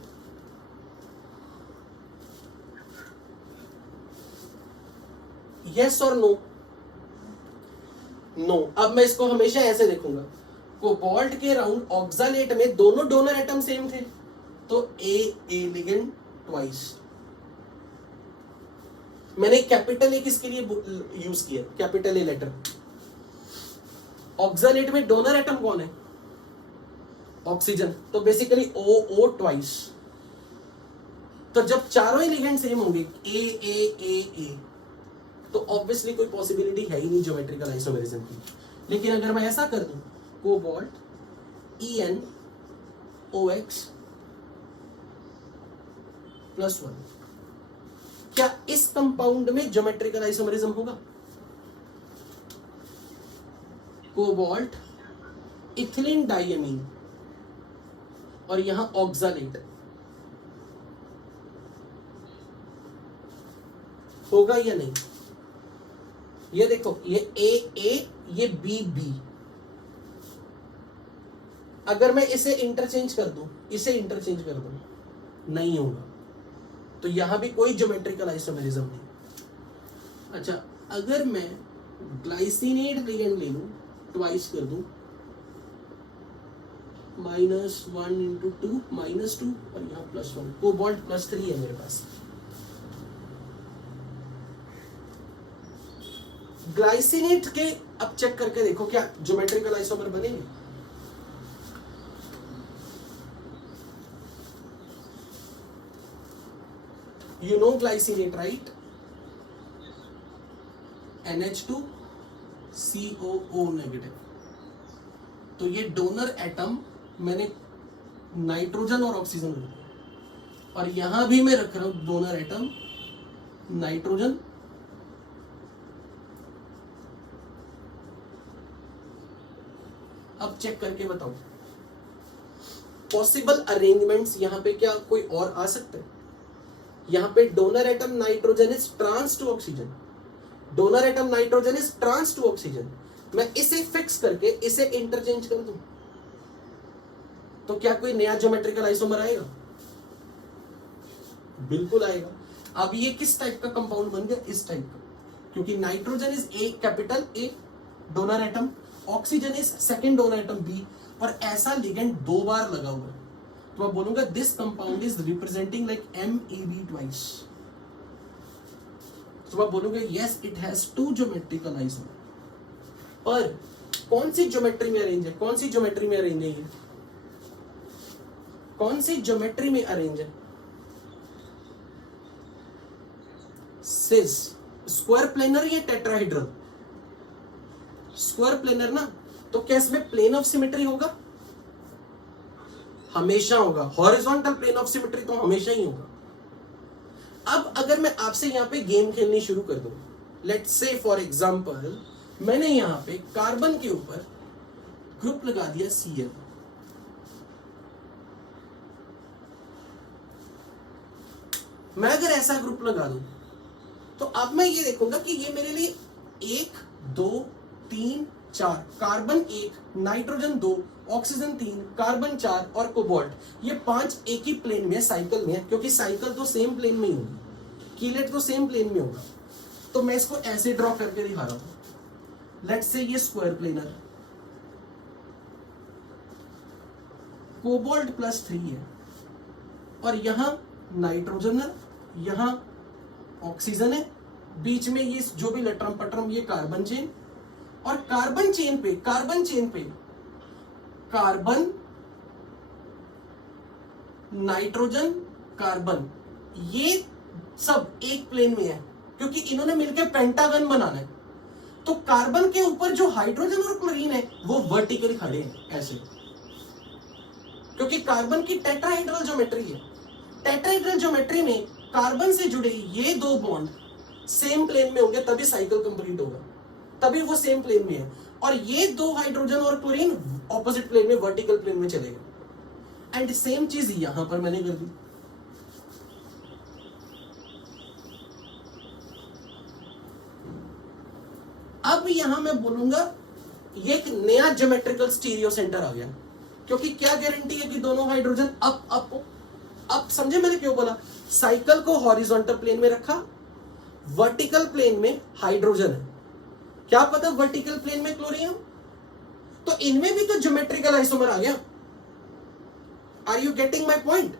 Yes और नो? नो। अब मैं इसको हमेशा ऐसे देखूंगा, कोबाल्ट के राउंड ऑक्सालेट में दोनों डोनर एटम सेम थे, तो ए लिगेंड ट्वाइस। मैंने कैपिटल ए किसके लिए यूज किया, कैपिटल ए लेटर। ऑक्सालेट में डोनर एटम कौन है? ऑक्सीजन, तो बेसिकली ओ ट्वाइस। तो जब चारों ही लिगेंड सेम होंगे, ए ए ए ए, तो ऑब्वियसली कोई पॉसिबिलिटी है ही नहीं ज्योमेट्रिकल आइसोमेरिज्म की। लेकिन अगर मैं ऐसा कर दूं, कोबाल्ट EnOx +1, क्या इस कंपाउंड में ज्योमेट्रिकल आइसोमेरिज्म होगा? कोबाल्ट इथिलीन डाइएमीन और यहां ऑक्सालेट, होगा या नहीं? ये देखो, ये A, ये B। अगर मैं इसे इंटरचेंज कर दूं, नहीं होगा। तो यहां भी कोई ज्योमेट्रिकल आइसोमेरिज्म नहीं। अच्छा, अगर मैं ग्लाइसिनेट लिगेंड ले लूं, ट्वाइस कर दूं, -1 × 2 -2 और यहां +1, कोबाल्ट +3 है मेरे पास। ग्लाइसिनेट के अब चेक करके देखो क्या ज्योमेट्रिकल आइसोमर बनेंगे। You know glycinate right, NH2COO-। तो ये डोनर एटम मैंने नाइट्रोजन और ऑक्सीजन रख दिया, और यहां भी मैं रख रहा हूं डोनर एटम नाइट्रोजन अब चेक करके बताओ पॉसिबल अरेंजमेंट्स यहां पे क्या कोई और आ सकते हैं? यहां पे donor atom nitrogen is trans to oxygen, donor atom nitrogen is trans to oxygen, मैं इसे फिक्स करके इसे इंटरचेंज कर दूं तो क्या कोई नया ज्योमेट्रिकल आइसोमर आएगा? बिल्कुल आएगा। अब ये किस टाइप का कंपाउंड बन गया? इस टाइप का, क्योंकि nitrogen is A, capital A donor atom, oxygen is second donor atom B, और ऐसा लिगेंड 2 बार लगा हुआ है, तो मैं बोलूंगा this compound is representing like MEB twice. तो मैं बोलूंगा yes it has 2 geometrical isomer. पर कौन सी ज्योमेट्री में अरेंज है? कौन सी ज्योमेट्री में अरेंज है? कौन सी ज्योमेट्री में अरेंज है? सिस, स्क्वायर प्लेनर या टेट्राहेड्रल? स्क्वायर प्लेनर ना, तो क्या इसमें प्लेन ऑफ सिमेट्री होगा? हमेशा होगा। हॉरिजॉन्टल प्लेन ऑफ सिमेट्री तो हमेशा ही होगा। अब अगर मैं आपसे यहां पे गेम खेलनी शुरू कर दूं, लेट्स से फॉर एग्जांपल मैंने यहां पे कार्बन के ऊपर ग्रुप लगा दिया Cl, मैं अगर ऐसा ग्रुप लगा दूं तो अब मैं ये देखूंगा कि ये मेरे लिए 1 2 3 4, कार्बन 1, नाइट्रोजन 2, ऑक्सीजन 3, कार्बन 4 और कोबाल्ट, ये 5 एक ही प्लेन में है, साइकिल में है, क्योंकि साइकिल तो सेम प्लेन में ही होगी, कीलेट तो सेम प्लेन में होगा। तो मैं इसको ऐसे ड्रॉ करके दिखा रहा हूं। लेट्स से ये स्क्वायर प्लेनर, कोबाल्ट +3 है, और यहां नाइट्रोजन है, यहां ऑक्सीजन है, बीच में ये जो भी लटरम पटरम ये कार्बन चेन, और कार्बन चेन पे कार्बन नाइट्रोजन कार्बन, ये सब एक प्लेन में है, क्योंकि इन्होंने मिलकर पेंटागन बनाना है। तो कार्बन के ऊपर जो हाइड्रोजन और क्लोरीन है वो वर्टिकली खड़े हैं ऐसे, क्योंकि कार्बन की टेट्राहेड्रल ज्योमेट्री है। टेट्राहेड्रल ज्योमेट्री में कार्बन से जुड़े ये 2 बॉन्ड सेम प्लेन में होंगे, तभी साइकिल कंप्लीट होगा, तभी वो सेम प्लेन में है। और ये 2 हाइड्रोजन और क्लोरीन ऑपोजिट प्लेन में, वर्टिकल प्लेन में चलेगा। एंड सेम चीज यहां पर मैंने कर दी। अब यहां मैं बोलूंगा ये एक नया ज्योमेट्रिकल स्टीरियो सेंटर आ गया, क्योंकि क्या गारंटी है कि दोनों हाइड्रोजन अब समझे मैंने क्यों बोला? साइकिल को हॉरिजॉन्टल प्लेन में रखा, वर्टिकल प्लेन में हाइड्रोजन है, क्या पता वर्टिकल प्लेन में क्लोरीन, तो इनमें भी तो ज्योमेट्रिकल आइसोमर आ गया। Are you getting my point?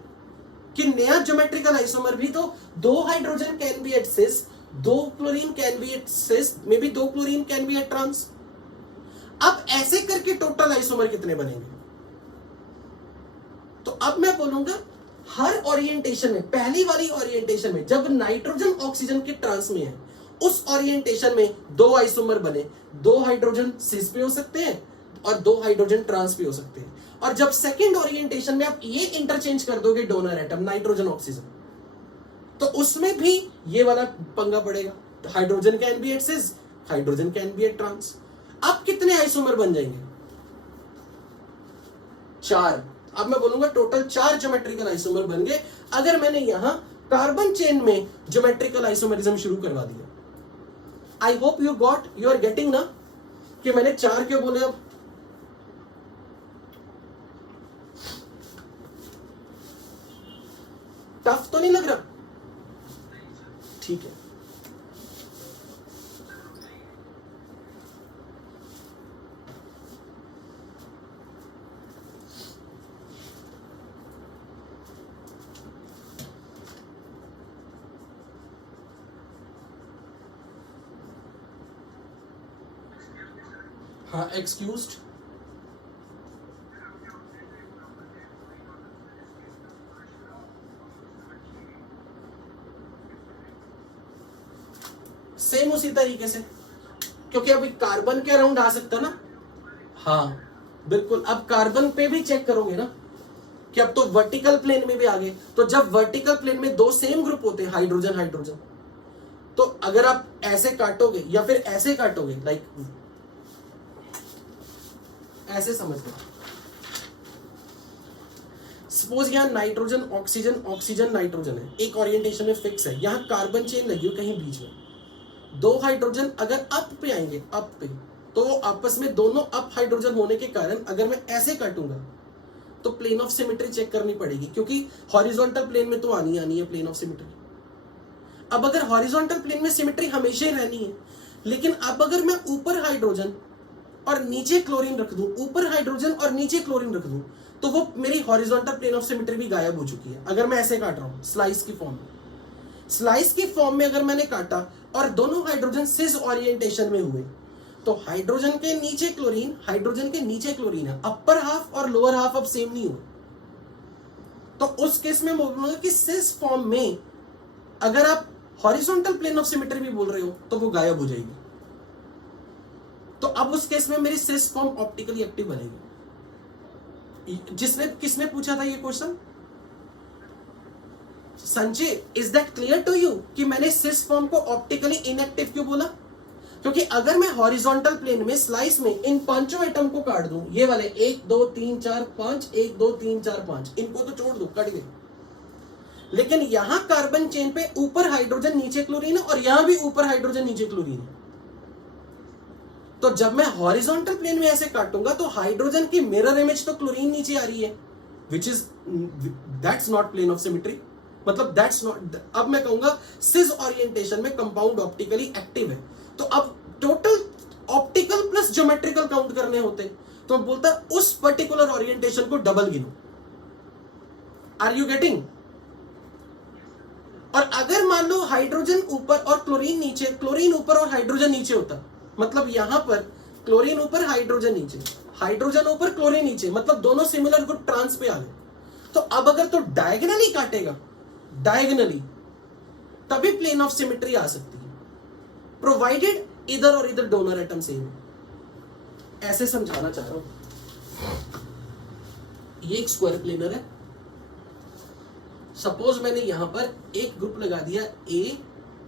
कि नया ज्योमेट्रिकल आइसोमर भी तो 2 hydrogen can be at cis, 2 chlorine can be at cis, maybe 2 chlorine can be at trans. अब ऐसे करके टोटल आइसोमर कितने बनेंगे? तो अब मैं बोलूंगा हर ओरिएंटेशन में, पहली वाली ओरिएंटेशन में जब नाइट्रोजन ऑक्सीजन के ट्रांस में है, उस ओरिएंटेशन में दो आइसोमर बने, दो हाइड्रोजन सिस पे हो सकते हैं और दो हाइड्रोजन ट्रांस पे हो सकते हैं। और जब सेकंड ओरिएंटेशन में आप ये इंटरचेंज कर दोगे डोनर एटम नाइट्रोजन ऑक्सीजन, तो उसमें भी ये वाला पंगा पड़ेगा। Hydrogen can be at cis, hydrogen can be at trans. अब कितने आइसोमर बन जाएंगे? 4। अब मैं बोलूंगा टोटल 4 ज्योमेट्रिकल आइसोमर बन गए अगर मैंने यहां कार्बन चेन में ज्योमेट्रिकल आइसोमरिज्म शुरू करवा दिया। I hope you got, you are getting ना कि मैंने 4 क्यों बोले। अब टफ तो नहीं लग रहा? ठीक है। हाँ, एक्सक्यूज्ड। सेम उसी तरीके से, क्योंकि अभी कार्बन के अराउंड आ सकता ना। हाँ बिल्कुल, अब कार्बन पे भी चेक करोगे ना कि अब तो वर्टिकल प्लेन में भी आ गए। तो जब वर्टिकल प्लेन में दो सेम ग्रुप होते हैं हाइड्रोजन हाइड्रोजन, तो अगर आप ऐसे काटोगे या फिर ऐसे काटोगे, लाइक ऐसे समझ लो, सपोज यहां नाइट्रोजन ऑक्सीजन ऑक्सीजन नाइट्रोजन है, एक ओरिएंटेशन में फिक्स है, यहां कार्बन चेन लगी हो कहीं बीच में, दो हाइड्रोजन अगर अप पे आएंगे, अप पे, तो आपस में दोनों अप हाइड्रोजन होने के कारण अगर मैं ऐसे काटूंगा तो प्लेन ऑफ सिमेट्री चेक करनी पड़ेगी, क्योंकि हॉरिजॉन्टल प्लेन में तो आनी है प्लेन ऑफ सिमेट्री। अब अगर हॉरिजॉन्टल प्लेन में सिमेट्री हमेशा ही रहनी है, लेकिन अब अगर मैं ऊपर हाइड्रोजन और नीचे क्लोरीन रख दूं, ऊपर हाइड्रोजन और नीचे क्लोरीन रख दूं, तो वो मेरी हॉरिजॉन्टल प्लेन ऑफ सिमेट्री भी गायब हो चुकी है। अगर मैं ऐसे काट रहा हूं स्लाइस की फॉर्म में, स्लाइस की फॉर्म में अगर मैंने काटा और दोनों हाइड्रोजन सिस ओरिएंटेशन में हुए, तो हाइड्रोजन के नीचे क्लोरीन, हाइड्रोजन के नीचे क्लोरीन है, अपर हाफ और लोअर हाफ अब सेम नहीं हुए। तो उस केस में बोलूंगा कि सिस फॉर्म में अगर आप हॉरिजॉन्टल प्लेन ऑफ सिमेट्री भी बोल रहे हो तो वो गायब हो जाएगी। तो अब उस केस में मेरी सिस फॉर्म ऑप्टिकली एक्टिव बनेगी। किसने पूछा था ये question? Sanjay, is that clear to you कि मैंने सिस फॉर्म को ऑप्टिकली इनएक्टिव क्यों बोला? क्योंकि अगर मैं हॉरिजॉन्टल प्लेन में स्लाइस में इन पांचों एटम को काट दूं, ये वाले 1 2 3 4 5, 1 2 3 4 5, इनको तो छोड़ दो, कट गए। लेकिन यहां कार्बन चेन पे ऊपर हाइड्रोजन नीचे क्लोरीन है और यहां भी ऊपर हाइड्रोजन नीचे क्लोरीन है। तो जब मैं हॉरिजॉन्टल प्लेन में ऐसे काटूंगा तो हाइड्रोजन की मिरर इमेज तो क्लोरीन नीचे आ रही है, which is that's not plane of symmetry. मतलब दैट्स नॉट, अब मैं कहूंगा सिस ओरिएंटेशन में कंपाउंड ऑप्टिकली एक्टिव है। तो अब total optical plus geometrical count करने होते, तो मैं बोलता उस पर्टिकुलर ओरिएंटेशन को डबल गिनो। Are you getting? और अगर मान लो हाइड्रोजन ऊपर और क्लोरीन नीचे, क्लोरीन ऊपर और हाइड्रोजन नीचे होता, मतलब यहां पर क्लोरीन ऊपर हाइड्रोजन नीचे, हाइड्रोजन ऊपर क्लोरीन नीचे, मतलब दोनों सिमिलर ग्रुप ट्रांस पे आ गए। तो अब अगर तो डायगोनली काटेगा, डायगोनली, तभी प्लेन ऑफ सिमेट्री आ सकती है, प्रोवाइडेड इधर और इधर डोनर एटम सेम है। ऐसे समझाना चाह रहा हूं। ये एक स्क्वायर प्लेनर है। सपोज मैंने यहां पर एक ग्रुप लगा दिया ए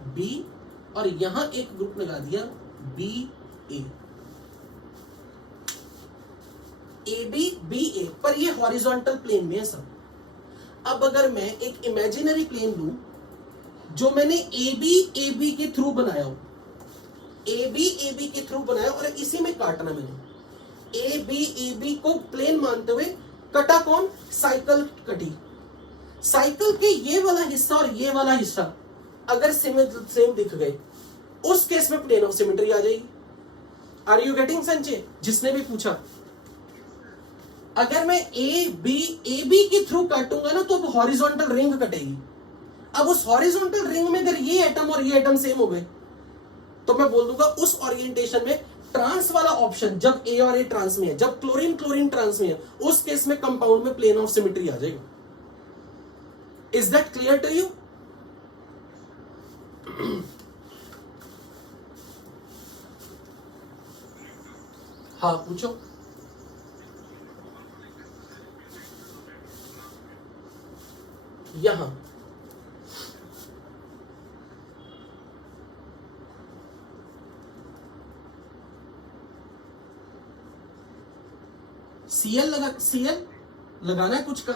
बी और यहां एक ग्रुप लगा दिया B A, A B B A, पर ये हॉरिजॉन्टल प्लेन में है सब। अब अगर मैं एक इमेजिनरी प्लेन लूं जो मैंने ए बी के थ्रू बनाया हो, ए बी के थ्रू बनाया और इसी में काटना, मैंने ए बी को प्लेन मानते हुए कटा कौन? साइकिल कटी। साइकिल के ये वाला हिस्सा और ये वाला हिस्सा अगर सेम दिख गए, उस केस में प्लेन ऑफ सिमेट्री आ जाएगी। Are you getting Sanjay? जिसने भी पूछा, अगर मैं ए बी के थ्रू काटूंगा ना तो अब हॉरिजॉन्टल रिंग कटेगी। अब उस हॉरिजॉन्टल रिंग में अगर ये एटम और ये एटम सेम हो गए तो मैं बोल दूंगा उस ओरिएंटेशन में ट्रांस वाला ऑप्शन, जब ए और ए ट्रांस में है, जब क्लोरीन क्लोरीन ट्रांस में है, उस केस में कंपाउंड में प्लेन ऑफ सिमेट्री आ जाएगा। Is that clear to you? हाँ पूछो। यहां सीएल लगाना है कुछ का,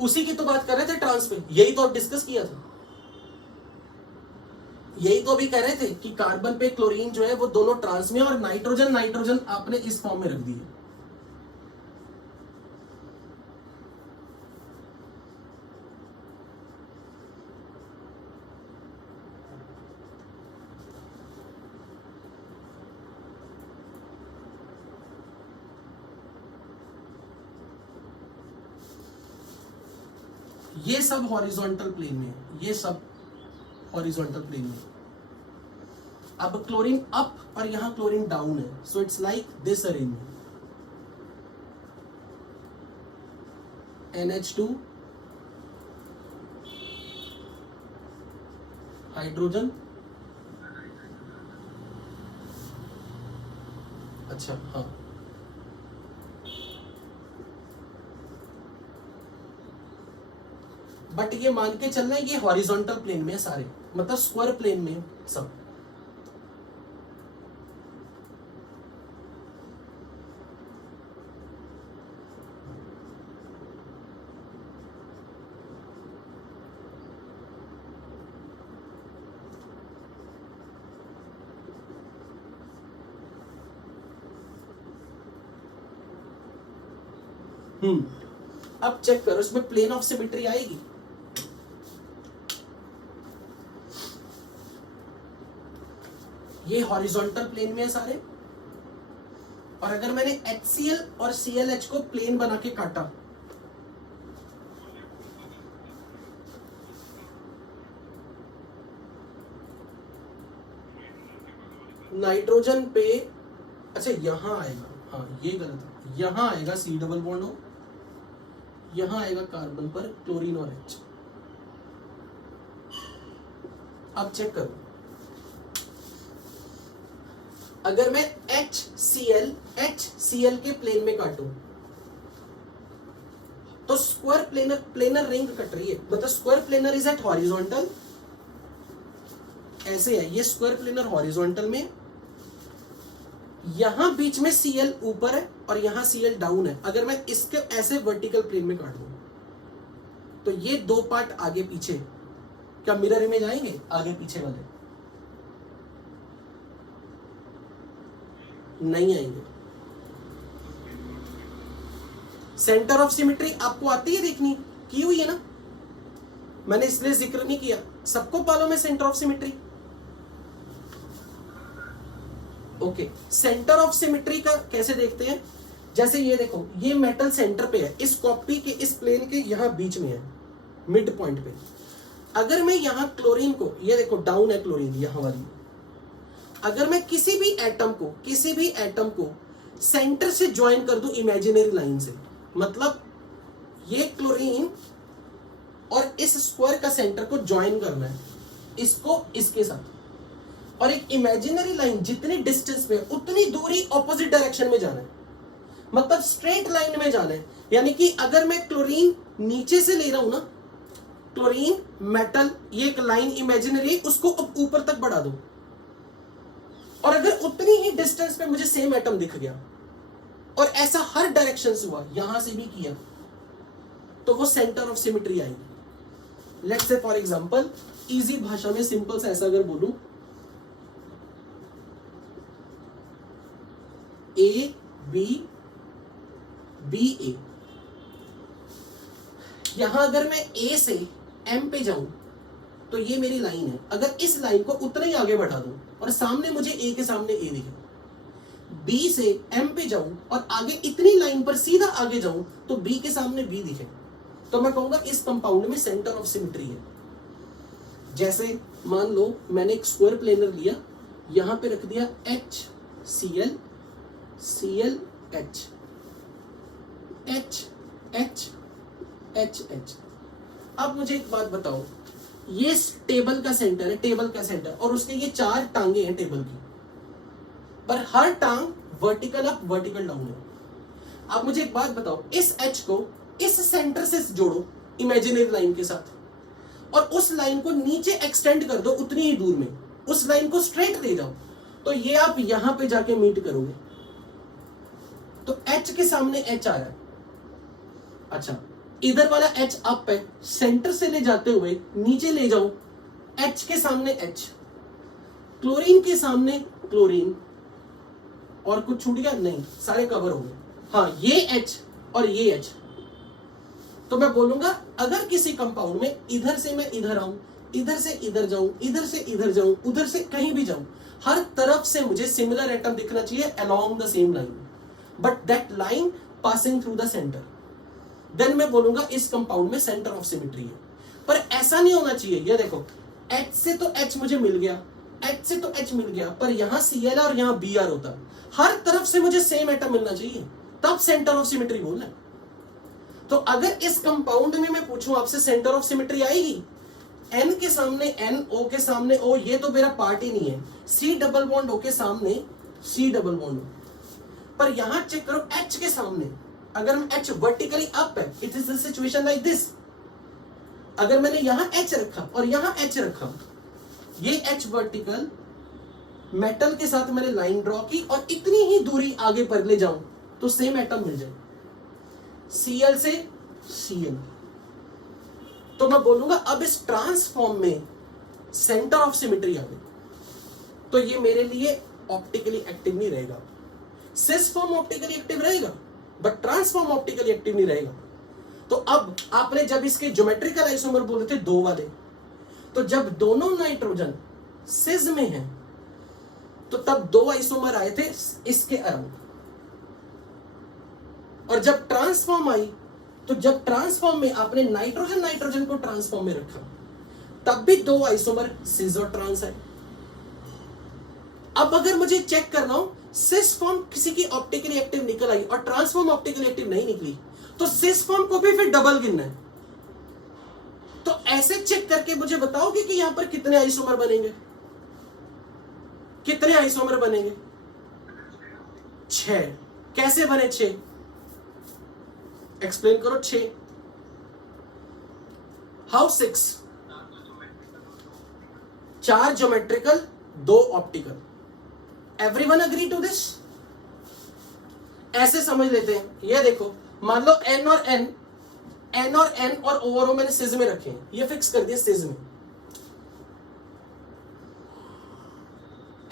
उसी की तो बात कर रहे थे ट्रांस पे, यही तो डिस्कस किया था, यही तो अभी कह रहे थे कि कार्बन पे क्लोरीन जो है वो दोनों ट्रांस में, और नाइट्रोजन आपने इस फॉर्म में रख दी है। ये सब हॉरिजॉन्टल प्लेन में है, ये सब हॉरिजॉन्टल प्लेन में। अब क्लोरीन अप और यहां क्लोरीन डाउन है, so it's like this arrangement, NH2 hydrogen, अच्छा हाँ, बट ये मान के चलना है ये हॉरिजॉन्टल प्लेन में है सारे, मतलब स्क्वायर प्लेन में सब। अब चेक करो इसमें प्लेन ऑफ सिमेट्री आएगी, ये हॉरिजॉन्टल प्लेन में है सारे, और अगर मैंने HCl और ClH को प्लेन बना के काटा, नाइट्रोजन पे, अच्छा यहां आएगा, हाँ ये गलत है, यहां आएगा C डबल बॉन्ड O, यहां आएगा कार्बन पर क्लोरीन और H। अब चेक करो, अगर मैं HCl के प्लेन में काटूं तो स्क्वायर प्लेनर रिंग कट रही है, मतलब square planar is at horizontal, ऐसे है ये स्क्वायर प्लेनर हॉरिजॉन्टल में, यहां बीच में Cl ऊपर है और यहां Cl डाउन है। अगर मैं इसके ऐसे वर्टिकल प्लेन में काट दूं तो ये दो पार्ट आगे पीछे क्या मिरर इमेज आएंगे, आगे पीछे वाले नहीं आएंगे। सेंटर ऑफ सिमेट्री आपको आती है देखनी, की हुई है ना, मैंने इसलिए जिक्र नहीं किया, सबको मालूम है centre of symmetry. Okay, centre of symmetry का कैसे देखते हैं, जैसे ये देखो, ये मेटल सेंटर पे है, इस कॉपी के इस प्लेन के यहां बीच में है, मिड पॉइंट पे। अगर मैं यहां क्लोरीन को, ये देखो डाउन है क्लोरीन यहां वाली, अगर मैं किसी भी एटम को सेंटर से ज्वाइन कर दूं इमेजिनरी लाइन से, मतलब ये क्लोरीन और इस स्क्वायर का सेंटर को ज्वाइन करना है, इसको इसके साथ, और एक इमेजिनरी लाइन जितनी डिस्टेंस पे उतनी दूरी ऑपोजिट डायरेक्शन में जाना है, मतलब स्ट्रेट लाइन में जाना है। यानी कि अगर मैं क्लोरीन नीचे से ले रहा हूं ना, क्लोरीन मेटल, ये एक लाइन इमेजिनरी, उसको ऊपर तक बढ़ा दो, और अगर उतनी ही डिस्टेंस पे मुझे सेम एटम दिख गया और ऐसा हर डायरेक्शन से हुआ, यहां से भी किया, तो वो सेंटर ऑफ सिमेट्री आएगी। Let's say for example, easy भाषा में सिंपल से ऐसा अगर बोलूं, A B B A, यहां अगर मैं A से M पे जाऊं तो ये मेरी लाइन है, अगर इस लाइन को उतना ही आगे बढ़ा दूं और सामने मुझे A के सामने A दिखे, B से M पे जाऊं और आगे इतनी लाइन पर सीधा आगे जाऊं तो B के सामने B दिखे, तो मैं कहूंगा इस कंपाउंड में सेंटर ऑफ सिमेट्री है। जैसे मान लो मैंने एक स्क्वायर प्लेनर लिया, यहां पे रख दिया HCl ClH H। अब मुझे एक बात बताओ, ये टेबल का सेंटर है, टेबल का सेंटर, और उसके ये चार टांगे हैं टेबल की, पर हर टांग वर्टिकल अप वर्टिकल डाउन है। आप मुझे एक बात बताओ, इस एच को इस सेंटर से जोड़ो इमेजिनरी लाइन के साथ, और उस लाइन को नीचे एक्सटेंड कर दो उतनी ही दूर में, उस लाइन को स्ट्रेट ले जाओ, तो ये आप यहां पे जाके मीट करोगे। तो एच के सामने एच आ रहा है, अच्छा इधर वाला एच अप है, सेंटर से ले जाते हुए नीचे ले जाओ, एच के सामने एच, क्लोरीन के सामने क्लोरीन, और कुछ छूट गया नहीं, सारे कवर हो गए। हाँ ये एच और ये एच, तो मैं बोलूंगा अगर किसी कंपाउंड में इधर से मैं इधर आऊं, इधर से इधर जाऊं, इधर से इधर जाऊं, उधर से कहीं भी जाऊं, हर तरफ से मुझे सिमिलर एटम दिखना चाहिए along the same line, but that line passing through the centre, then मैं बोलूंगा इस कंपाउंड में सेंटर ऑफ सिमेट्री है। पर ऐसा नहीं होना चाहिए, ये देखो H से तो H मुझे मिल गया, H से तो H मिल गया, पर यहां Cl और यहां Br होता, हर तरफ से मुझे सेम एटम मिलना चाहिए, तब सेंटर ऑफ सिमेट्री बोलना है। तो अगर इस कंपाउंड में मैं पूछूं आपसे सेंटर ऑफ सिमेट्री आएगी, N के सामने N, O के सामने O, ये तो मेरा पार्ट ही नहीं है, C डबल बॉन्ड O के सामने C डबल बॉन्ड O, पर यहां चेक करो H के सामने, अगर हम H वर्टिकली अप है, it is the situation like this, अगर मैंने यहां H रखा और यहां H रखा, ये H वर्टिकल मेटल के साथ मैंने लाइन ड्रॉ की और इतनी ही दूरी आगे पर ले जाऊं तो सेम एटम मिल जाए, Cl से Cl। तो मैं बोलूंगा अब इस ट्रांसफॉर्म में सेंटर ऑफ सिमेट्री आ गई, तो ये मेरे लिए ऑप्टिकली एक्टिव नहीं रहेगा। सिस फॉर्म ऑप्टिकली एक्टिव रहेगा, बट ट्रांसफॉर्म ऑप्टिकली एक्टिव नहीं रहेगा। तो अब आपने जब इसके ज्योमेट्रिकल आइसोमर बोले थे दो वाले, तो जब दोनों नाइट्रोजन सिस में है तो तब दो आइसोमर आए थे इसके अराउंड, और जब ट्रांसफॉर्म आई, तो जब ट्रांसफॉर्म में आपने नाइट्रोजन नाइट्रोजन को ट्रांसफॉर्म में रखा, तब भी दो आइसोमर सिस और ट्रांस है। अब अगर मुझे चेक करना हो सिस फॉर्म किसी की ऑप्टिकली एक्टिव निकल आई और ट्रांसफॉर्म ऑप्टिकली एक्टिव नहीं निकली, तो सिस फॉर्म को भी फिर डबल गिनना है। तो ऐसे चेक करके मुझे बताओगे कि यहां पर कितने आइसोमर बनेंगे, कितने आइसोमर बनेंगे? 6। कैसे बने 6? एक्सप्लेन करो 6। How 6? 4 geometrical 2 optical. Everyone agree to this? ऐसे समझ लेते हैं, ये देखो मान लो N और N और O और O मैंने सिज में रखे हैं, ये फिक्स कर दिया सिज में,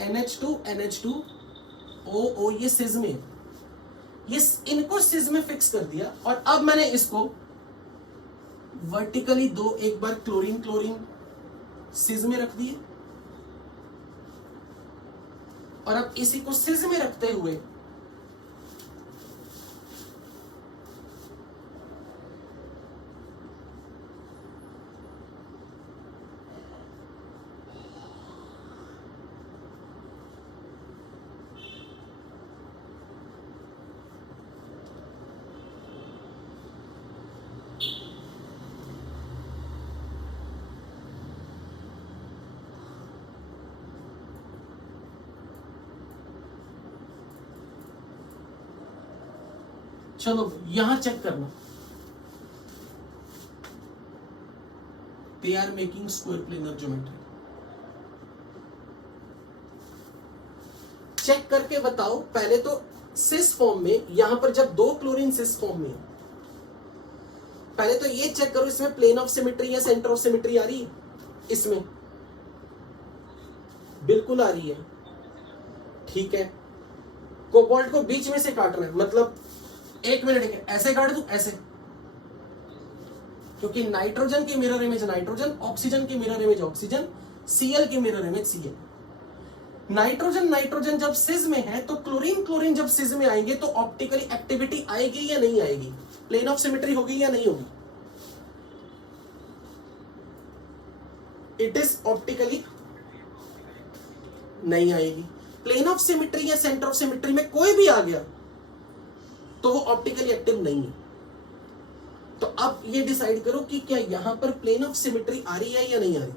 NH2 O ये सिज में, ये इनको सिज में फिक्स कर दिया, और अब मैंने इसको वर्टिकली दो एक बार क्लोरीन सिज में रख दिए, और अब इसी को सिज में रखते हुए चलो यहां चेक करना, they are making square planar geometry. Check करके बताओ, पहले तो सिस फॉर्म में, यहां पर जब दो क्लोरीन सिस फॉर्म में, पहले तो ये चेक करो इसमें प्लेन ऑफ सिमेट्री या सेंटर ऑफ सिमेट्री आ रही है? इसमें बिल्कुल आ रही है, ठीक है। कोबाल्ट को बीच में से काटना है, मतलब 1 मिनट है, ऐसे काट दूं, ऐसे, क्योंकि नाइट्रोजन की मिरर इमेज नाइट्रोजन, ऑक्सीजन की मिरर इमेज ऑक्सीजन, Cl की मिरर इमेज Cl। नाइट्रोजन जब सिज में है तो क्लोरीन जब सिज में आएंगे तो ऑप्टिकली एक्टिविटी आएगी या नहीं आएगी? प्लेन ऑफ सिमेट्री होगी या नहीं होगी? इट इज ऑप्टिकली नहीं आएगी। प्लेन ऑफ सिमेट्री या सेंटर ऑफ सिमेट्री में कोई भी आ गया तो वो ऑप्टिकली एक्टिव नहीं है। तो अब ये डिसाइड करो कि क्या यहां पर प्लेन ऑफ सिमेट्री आ रही है या नहीं आ रही।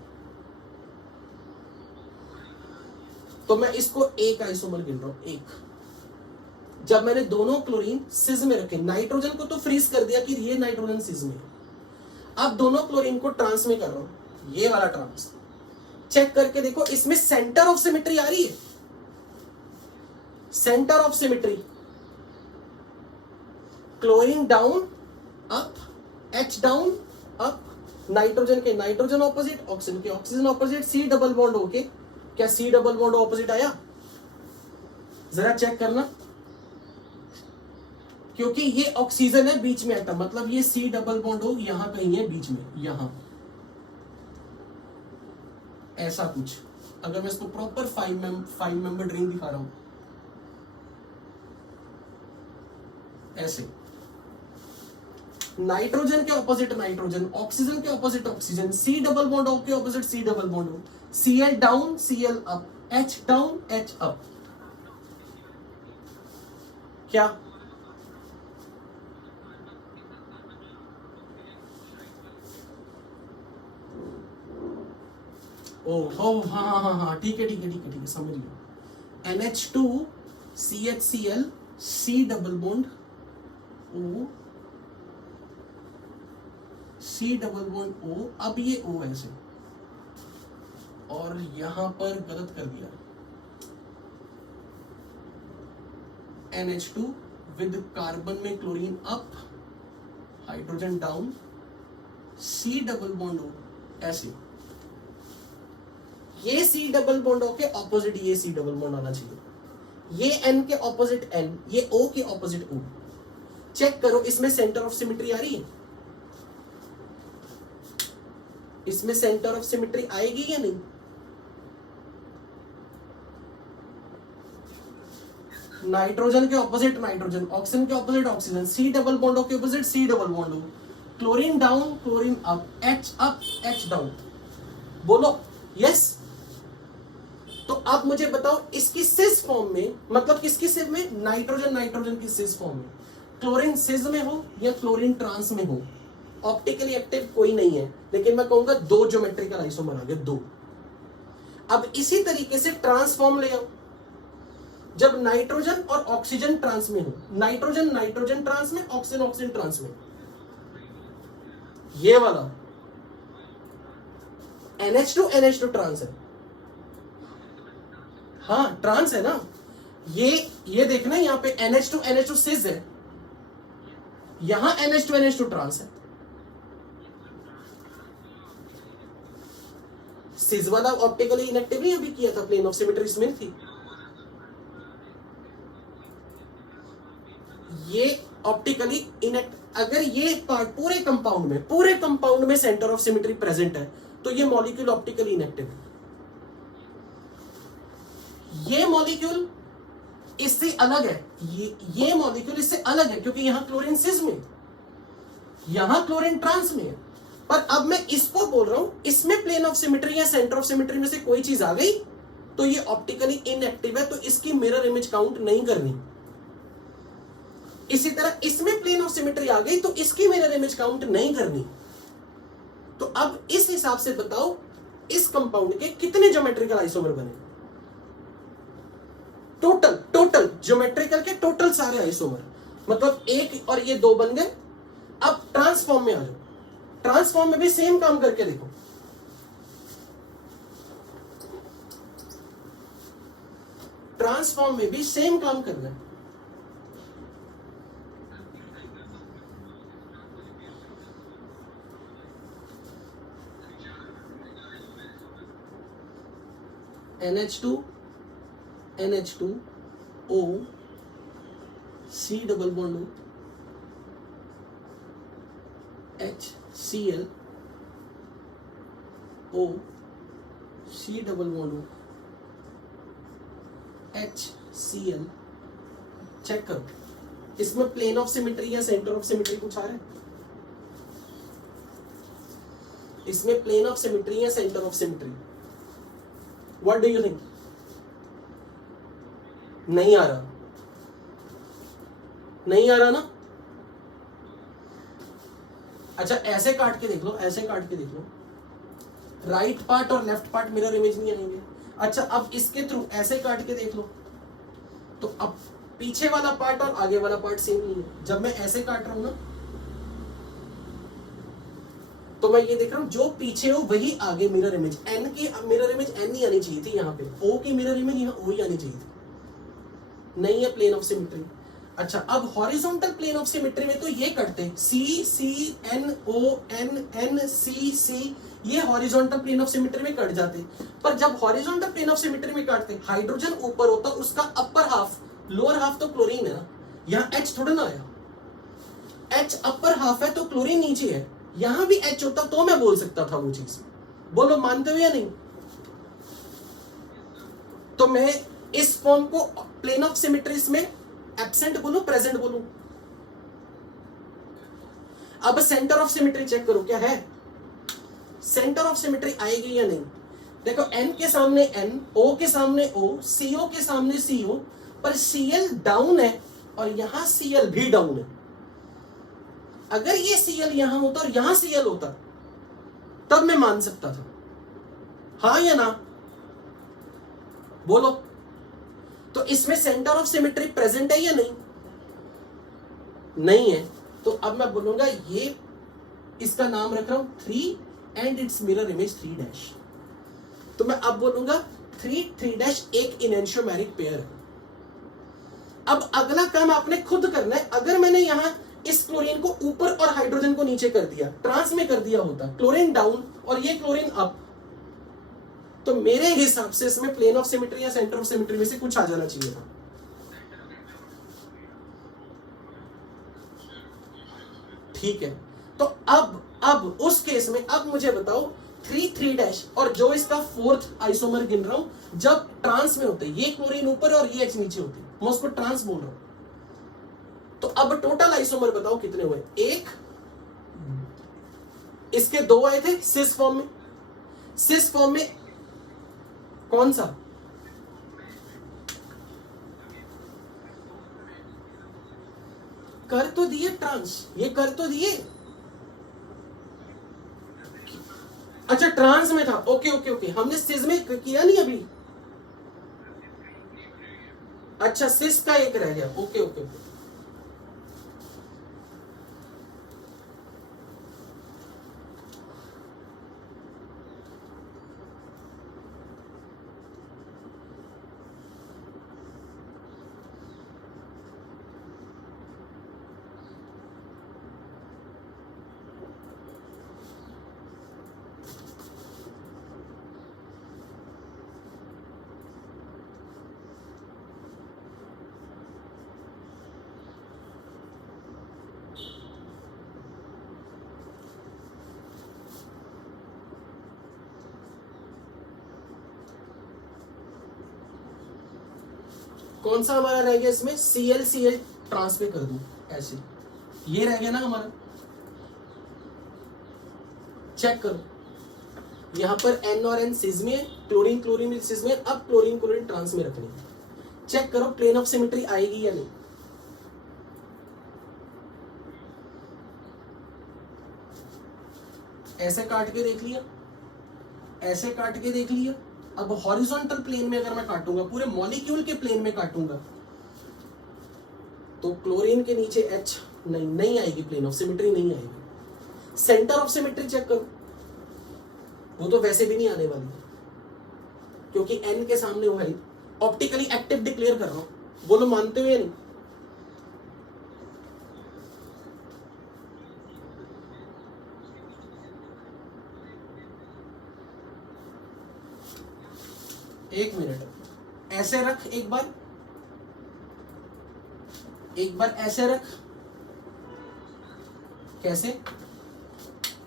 तो मैं इसको एक आइसोमर गिन रहा हूं, एक। जब मैंने दोनों क्लोरीन सिस में रखे, नाइट्रोजन को तो फ्रीज कर दिया कि ये नाइट्रोजन सिस में, अब दोनों क्लोरीन को ट्रांस में कर रहा हूं, ये वाला ट्रांस। चेक करके देखो इसमें सेंटर ऑफ सिमेट्री आ रही है, centre of symmetry, chlorine down up, H down up, nitrogen के नाइट्रोजन ऑपोजिट, ऑक्सीजन के oxygen opposite, C double bond होके, क्या सी डबल बॉन्ड ऑपोजिट आया? जरा चेक करना, क्योंकि ये ऑक्सीजन है बीच में एटम, मतलब ये सी डबल बॉन्ड हो यहां कहीं है बीच में, यहां ऐसा कुछ। अगर मैं इसको प्रॉपर 5 मेंबर रिंग दिखा रहा हूं ऐसे, नाइट्रोजन के ऑपोजिट नाइट्रोजन, ऑक्सीजन के opposite oxygen, C double bond O के opposite C double bond O, Cl down Cl up, H down H up. क्या ओह हाँ, ठीक है, समझ लिया। NH2 CHCl, C double bond O, C double bond O, अब ये O ऐसे, और यहां पर गलत कर दिया, NH2 विद कार्बन में chlorine up, hydrogen down, C double bond O ऐसे, ये सी डबल बॉन्ड O के ऑपोजिट ये सी डबल बॉन्ड आना चाहिए, ये N के ऑपोजिट N, ये O के ऑपोजिट O। चेक करो इसमें सेंटर ऑफ सिमेट्री आ रही है, इसमें सेंटर ऑफ सिमेट्री आएगी या नहीं? नाइट्रोजन के ऑपोजिट नाइट्रोजन, ऑक्सीजन के opposite oxygen, C double bond O के opposite C double bond O, chlorine down chlorine up, H down. बोलो यस। तो आप मुझे बताओ इसकी सिस फॉर्म में, मतलब किसकी सिस में? नाइट्रोजन की सिस फॉर्म में, क्लोरीन सिस में हो या क्लोरीन ट्रांस में हो, ऑप्टिकली एक्टिव कोई नहीं है, लेकिन मैं कहूंगा 2 ज्योमेट्रिकल आइसोमर आ गए, 2। अब इसी तरीके से ट्रांसफॉर्म ले आओ, जब नाइट्रोजन और ऑक्सीजन ट्रांस में हो, नाइट्रोजन ट्रांस में, ऑक्सीजन ट्रांस में, ये वाला NH2 ट्रांस है, हाँ ट्रांस है ना, ये देखना यहाँ पे NH2 सिस है, यहां NH2 ट्रांस है। सिस वाला ऑप्टिकली इनएक्टिव नहीं अभी किया था, प्लेन ऑफ सिमेट्री इसमें थी, ये ऑप्टिकली इनएक्ट। अगर ये पार्ट पूरे कंपाउंड में सेंटर ऑफ सिमेट्री प्रेजेंट है तो ये मॉलिक्यूल ऑप्टिकली इनएक्टिव है। ये मॉलिक्यूल इससे अलग है, ये मॉलिक्यूल इससे अलग है, क्योंकि यहां क्लोरीन सिस में, यहां क्लोरीन ट्रांस में है। पर अब मैं इसको बोल रहा हूं, इसमें प्लेन ऑफ सिमेट्री या सेंटर ऑफ सिमेट्री में से कोई चीज आ गई तो ये ऑप्टिकली इनएक्टिव है, तो इसकी मिरर इमेज काउंट नहीं करनी। इसी तरह इसमें प्लेन ऑफ सिमेट्री आ गई तो इसकी मिरर इमेज काउंट नहीं करनी। तो अब इस हिसाब से बताओ इस कंपाउंड के कितने ज्योमेट्रिकल आइसोमर बने? टोटल ज्योमेट्रिकल के टोटल सारे आइसोमर, मतलब 1 और ये 2 बन गए। अब ट्रांसफॉर्म में आ जाओ, ट्रांसफॉर्म में भी सेम काम करके देखो। ट्रांसफॉर्म में भी सेम काम करना है। NH2 O, C double bond O, HCl O, C double bond O, HCl। Check करो इसमें प्लेन ऑफ सिमेट्री या सेंटर ऑफ सिमेट्री कुछ आ रहा है? इसमें प्लेन ऑफ सिमेट्री या centre of symmetry, what do you think? नहीं आ रहा, नहीं आ रहा ना? अच्छा ऐसे काट के देख लो, ऐसे काट के देख लो, राइट पार्ट और लेफ्ट पार्ट मिरर इमेज नहीं आएंगे। अच्छा अब इसके थ्रू ऐसे काट के देख लो, तो अब पीछे वाला पार्ट और आगे वाला पार्ट सेम नहीं है। जब मैं ऐसे काट रहा हूं ना, तो मैं ये देख रहा हूं जो पीछे हो वही आगे मिरर इमेज। एन की मिरर इमेज एन नहीं आनी चाहिए थी यहाँ पे, ओ की मिरर इमेज यहाँ ओ ही आनी चाहिए थी। नहीं है प्लेन ऑफ सिमेट्री। अच्छा अब हॉरिजॉन्टल प्लेन ऑफ सिमेट्री में तो ये करते C C N O N N C C, ये हॉरिजॉन्टल प्लेन ऑफ सिमेट्री में कट जाते। पर जब हॉरिजॉन्टल प्लेन ऑफ सिमेट्री में काटते, हाइड्रोजन ऊपर होता, उसका अपर हाफ, लोअर हाफ तो क्लोरीन है ना, यहाँ एच थोड़ा ना आया, एच अपर हाफ है तो क्लोरीन नीचे है, यहां भी एच होता तो मैं बोल सकता था वो चीज। बोलो मानते हो या नहीं? तो मैं इस फॉर्म को प्लेन ऑफ सिमेट्रीज में एब्सेंट बोलूं प्रेजेंट बोलूं? अब सेंटर ऑफ सिमेट्री चेक करो क्या है, सेंटर ऑफ सिमेट्री आएगी या नहीं। देखो एन के सामने एन, ओ के सामने ओ, सीओ के सामने सीओ, पर सीएल डाउन है और यहां सीएल भी डाउन है। अगर ये सीएल यहां होता और यहां सीएल होता तब मैं मान सकता था, हाँ या ना? बोलो। तो इसमें सेंटर ऑफ सिमेट्री प्रेजेंट है या नहीं? नहीं है। तो अब मैं बोलूंगा ये, इसका नाम रख रहा हूं 3 and it's mirror image 3 dash. तो मैं अब बोलूंगा 3 डैश एक इनेंशियोमेरिक पेयर है। अब अगला काम आपने खुद करना है। अगर मैंने यहां इस क्लोरीन को ऊपर और हाइड्रोजन को नीचे कर दिया, ट्रांस में कर दिया होता, क्लोरीन डाउन और ये क्लोरीन अप, तो मेरे हिसाब से इसमें प्लेन ऑफ सिमेट्री या सेंटर ऑफ सिमेट्री में से कुछ आ जाना चाहिए था। ठीक है, तो अब उस केस में अब मुझे बताओ 3 डैश और जो इसका फोर्थ आइसोमर गिन रहा हूं, जब ट्रांस में होते, ये क्लोरीन ऊपर और ये एच नीचे होती, मैं उसको ट्रांस बोल रहा हूं। तो अब टोटल आइसोमर बताओ कितने हुए? एक, इसके 2 आए थे सिस फॉर्म में। सिस फॉर्म में कौन सा? कर तो दिए ट्रांस, ये कर तो दिए। अच्छा ट्रांस में था, ओके ओके ओके, हमने सिस में किया नहीं अभी। अच्छा सिस का एक रह गया, ओके ओके ओके। कौन सा हमारा रह गया इसमें? CL ट्रांसफर कर दूं ऐसे, ये रह गया ना हमारा। चेक करो, यहां पर N और N सिज में, क्लोरीन क्लोरीन सिज में, अब क्लोरीन क्लोरीन ट्रांस में रखनी। चेक करो प्लेन ऑफ सिमेट्री आएगी या नहीं। ऐसे काट के देख लिया, ऐसे काट के देख लिया। अब हॉरिजॉन्टल प्लेन में अगर मैं काटूंगा, पूरे मॉलिक्यूल के प्लेन में काटूंगा, तो क्लोरीन के नीचे H नहीं आएगी, प्लेन ऑफ सिमेट्री नहीं आएगी। सेंटर ऑफ सिमेट्री चेक करो, वो तो वैसे भी नहीं आने वाली, क्योंकि N के सामने वो है। ऑप्टिकली एक्टिव डिक्लेयर कर रहा हूं, बोलो मानते हो या नहीं? एक मिनट, ऐसे रख, एक बार ऐसे रख। कैसे?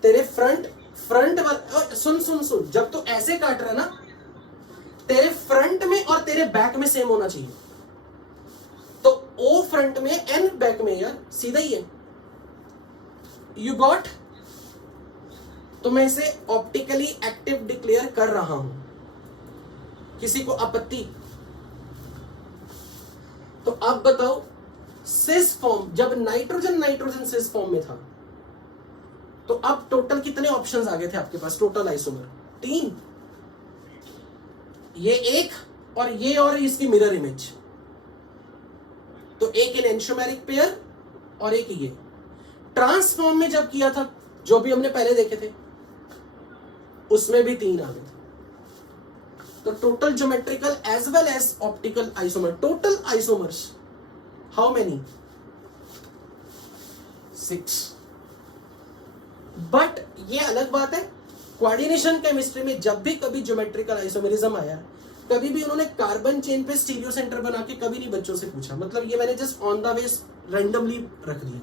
तेरे फ्रंट सुन, जब तू ऐसे काट रहा है ना, तेरे फ्रंट में और तेरे बैक में सेम होना चाहिए। तो O फ्रंट में, N बैक में, यार सीधा ही है। You got? तो मैं इसे ऑप्टिकली एक्टिव डिक्लेयर कर रहा हूं। किसी को आपत्ति? तो अब बताओ, सिस फॉर्म, जब नाइट्रोजन सिस फॉर्म में था, तो अब टोटल कितने ऑप्शंस आ गए थे आपके पास? Total isomer 3। ये एक और इसकी मिरर इमेज, तो एक इन एंशोमेरिक पेयर और एक ये। ट्रांसफॉर्म में जब किया था, जो भी हमने पहले देखे थे, उसमें भी 3 आ गए थे। तो total geometrical as well as optical isomer, total isomers how many? 6। But ये अलग बात है, कोऑर्डिनेशन केमिस्ट्री में जब भी कभी ज्योमेट्रिकल आइसोमेरिज्म आया, कभी भी उन्होंने कार्बन चेन पे स्टीरियो सेंटर बना के कभी नहीं बच्चों से पूछा। मतलब ये मैंने just on the way randomly रख दिया।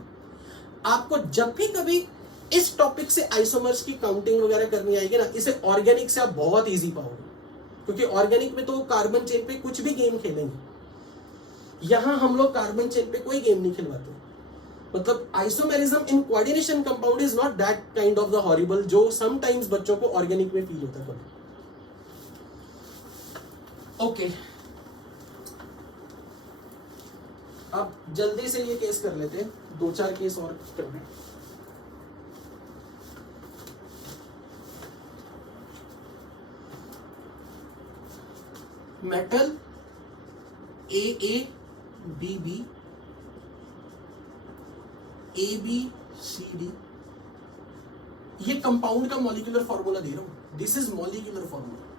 आपको जब भी कभी इस टॉपिक से आइसोमर्स की काउंटिंग वगैरह करनी आएगी ना, इसे ऑर्गेनिक से आप बहुत इजी पाओगे, क्योंकि ऑर्गेनिक में तो कार्बन चेन पे कुछ भी गेम खेलेंगे। यहां हम लोग कार्बन चेन पे कोई गेम नहीं खिलवाते। मतलब isomerism in coordination compound is not that kind of the horrible जो समटाइम्स बच्चों को ऑर्गेनिक में फील होता है। ओके, अब जल्दी से ये केस कर लेते हैं, 2-4 केस और करने। मेटल AABB ABCD, ये कंपाउंड का मॉलिक्यूलर फॉर्मूला दे रहा हूं, this is molecular formula.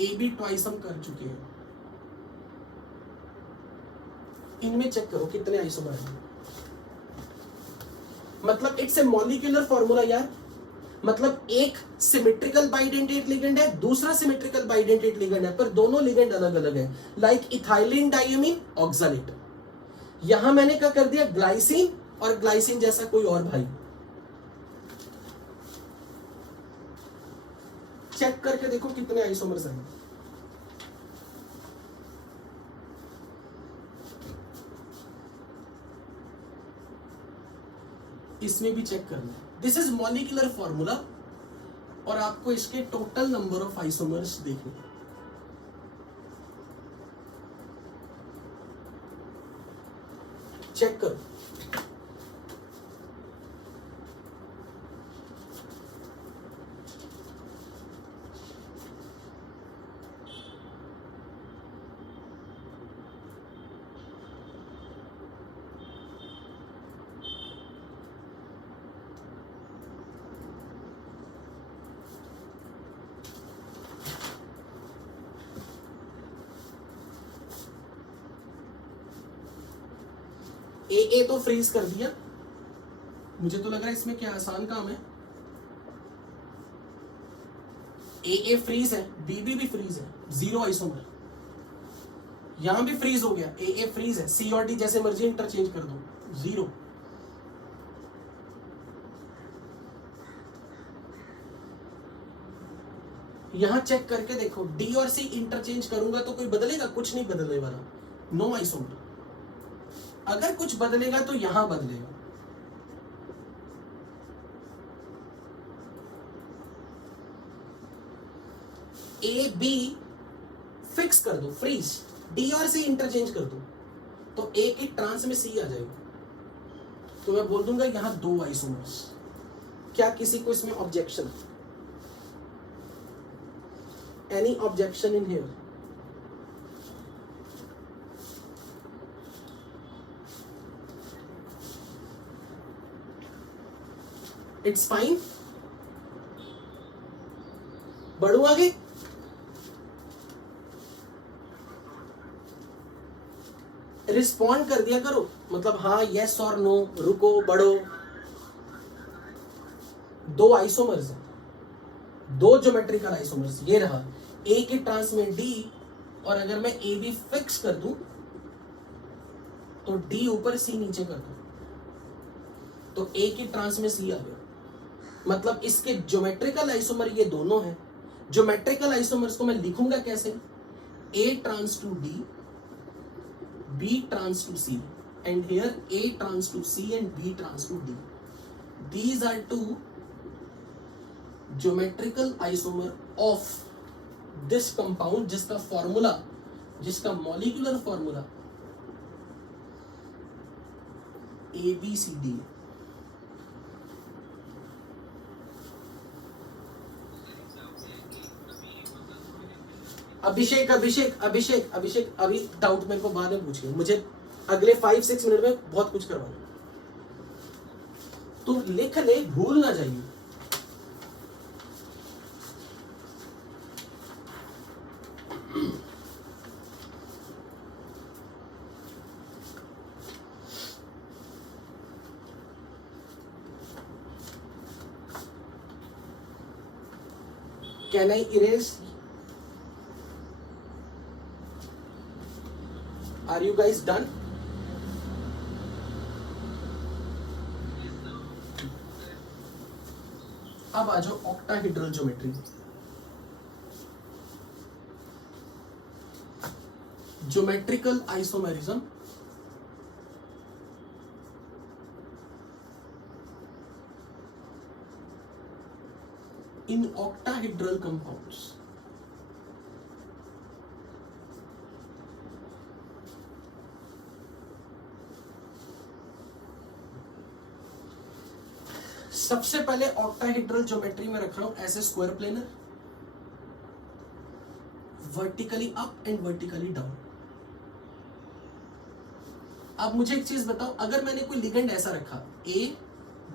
AB twice हम कर चुके हैं, इनमें चेक करो कितने आइसोमर हैं। मतलब इट्स ए मॉलिक्यूलर फॉर्मूला यार। मतलब एक सिमेट्रिकल बाइडेंटेट लिगेंड है, दूसरा सिमेट्रिकल बाइडेंटेट लिगेंड है, पर दोनों लिगेंड अलग अलग है। लाइक इथाइलिन डायमीन ऑक्सलेट, यहां मैंने क्या कर दिया, ग्लाइसिन और ग्लाइसिन जैसा कोई और भाई। चेक करके देखो कितने आइसोमर्स हैं। इसमें भी चेक करना है। दिस इज मॉलिक्यूलर फॉर्मूला और आपको इसके टोटल नंबर ऑफ आइसोमर्स देखने। चेक करो, ए तो फ्रीज कर दिया। मुझे तो लग रहा है इसमें क्या आसान काम है। ए फ्रीज है, बीबी भी फ्रीज है, 0 आइसोमर। यहां भी फ्रीज हो गया, ए फ्रीज है, सी और डी जैसे मर्जी इंटरचेंज कर दो, 0। यहां चेक करके देखो, डी और सी इंटरचेंज करूंगा तो कोई बदलेगा? कुछ नहीं बदलने वाला, नो आइसोमर। अगर कुछ बदलेगा तो यहां बदलेगा। ए बी फिक्स कर दो, फ्रीज, डी और सी इंटरचेंज कर दो, तो ए की ट्रांस में सी आ जाएगा। तो मैं बोल दूंगा यहां 2 आइसोमर्स। क्या किसी को इसमें objection? Any objection in here? It's fine. बढ़ू आगे। रिस्पॉन्ड कर दिया करो, मतलब हाँ, यस और नो, रुको, बढ़ो। 2 आइसोमर्स, 2 ज्योमेट्रिकल आइसोमर्स, ये रहा ए के ट्रांस में डी, और अगर मैं ए बी फिक्स कर दूं तो डी ऊपर सी नीचे कर दूं तो ए की ट्रांस में सी आ गया। मतलब इसके ज्योमेट्रिकल आइसोमर ये दोनों हैं। ज्योमेट्रिकल आइसोमर्स को मैं लिखूंगा कैसे? A trans to D, B trans to C, and here A trans to C and B trans to D. These are 2 geometrical isomer of this compound, जिसका फॉर्मूला, जिसका molecular formula ABCD। Abhishek Abhishek Abhishek Abhishek अभी डाउट मेरे को बाद में पूछिए, मुझे अगले 5-6 मिनट में बहुत कुछ करवाना। तो लिख ले, भूल ना जाइए। Can I erase? Are you guys done? अब आ जाओ octahedral geometry. Geometrical isomerism in octahedral compounds. सबसे पहले ऑक्टाहेड्रल ज्योमेट्री में रख रहा हूं ऐसे square planar, vertically up and vertically down. अब मुझे एक चीज बताओ, अगर मैंने कोई लिगेंड ऐसा रखा A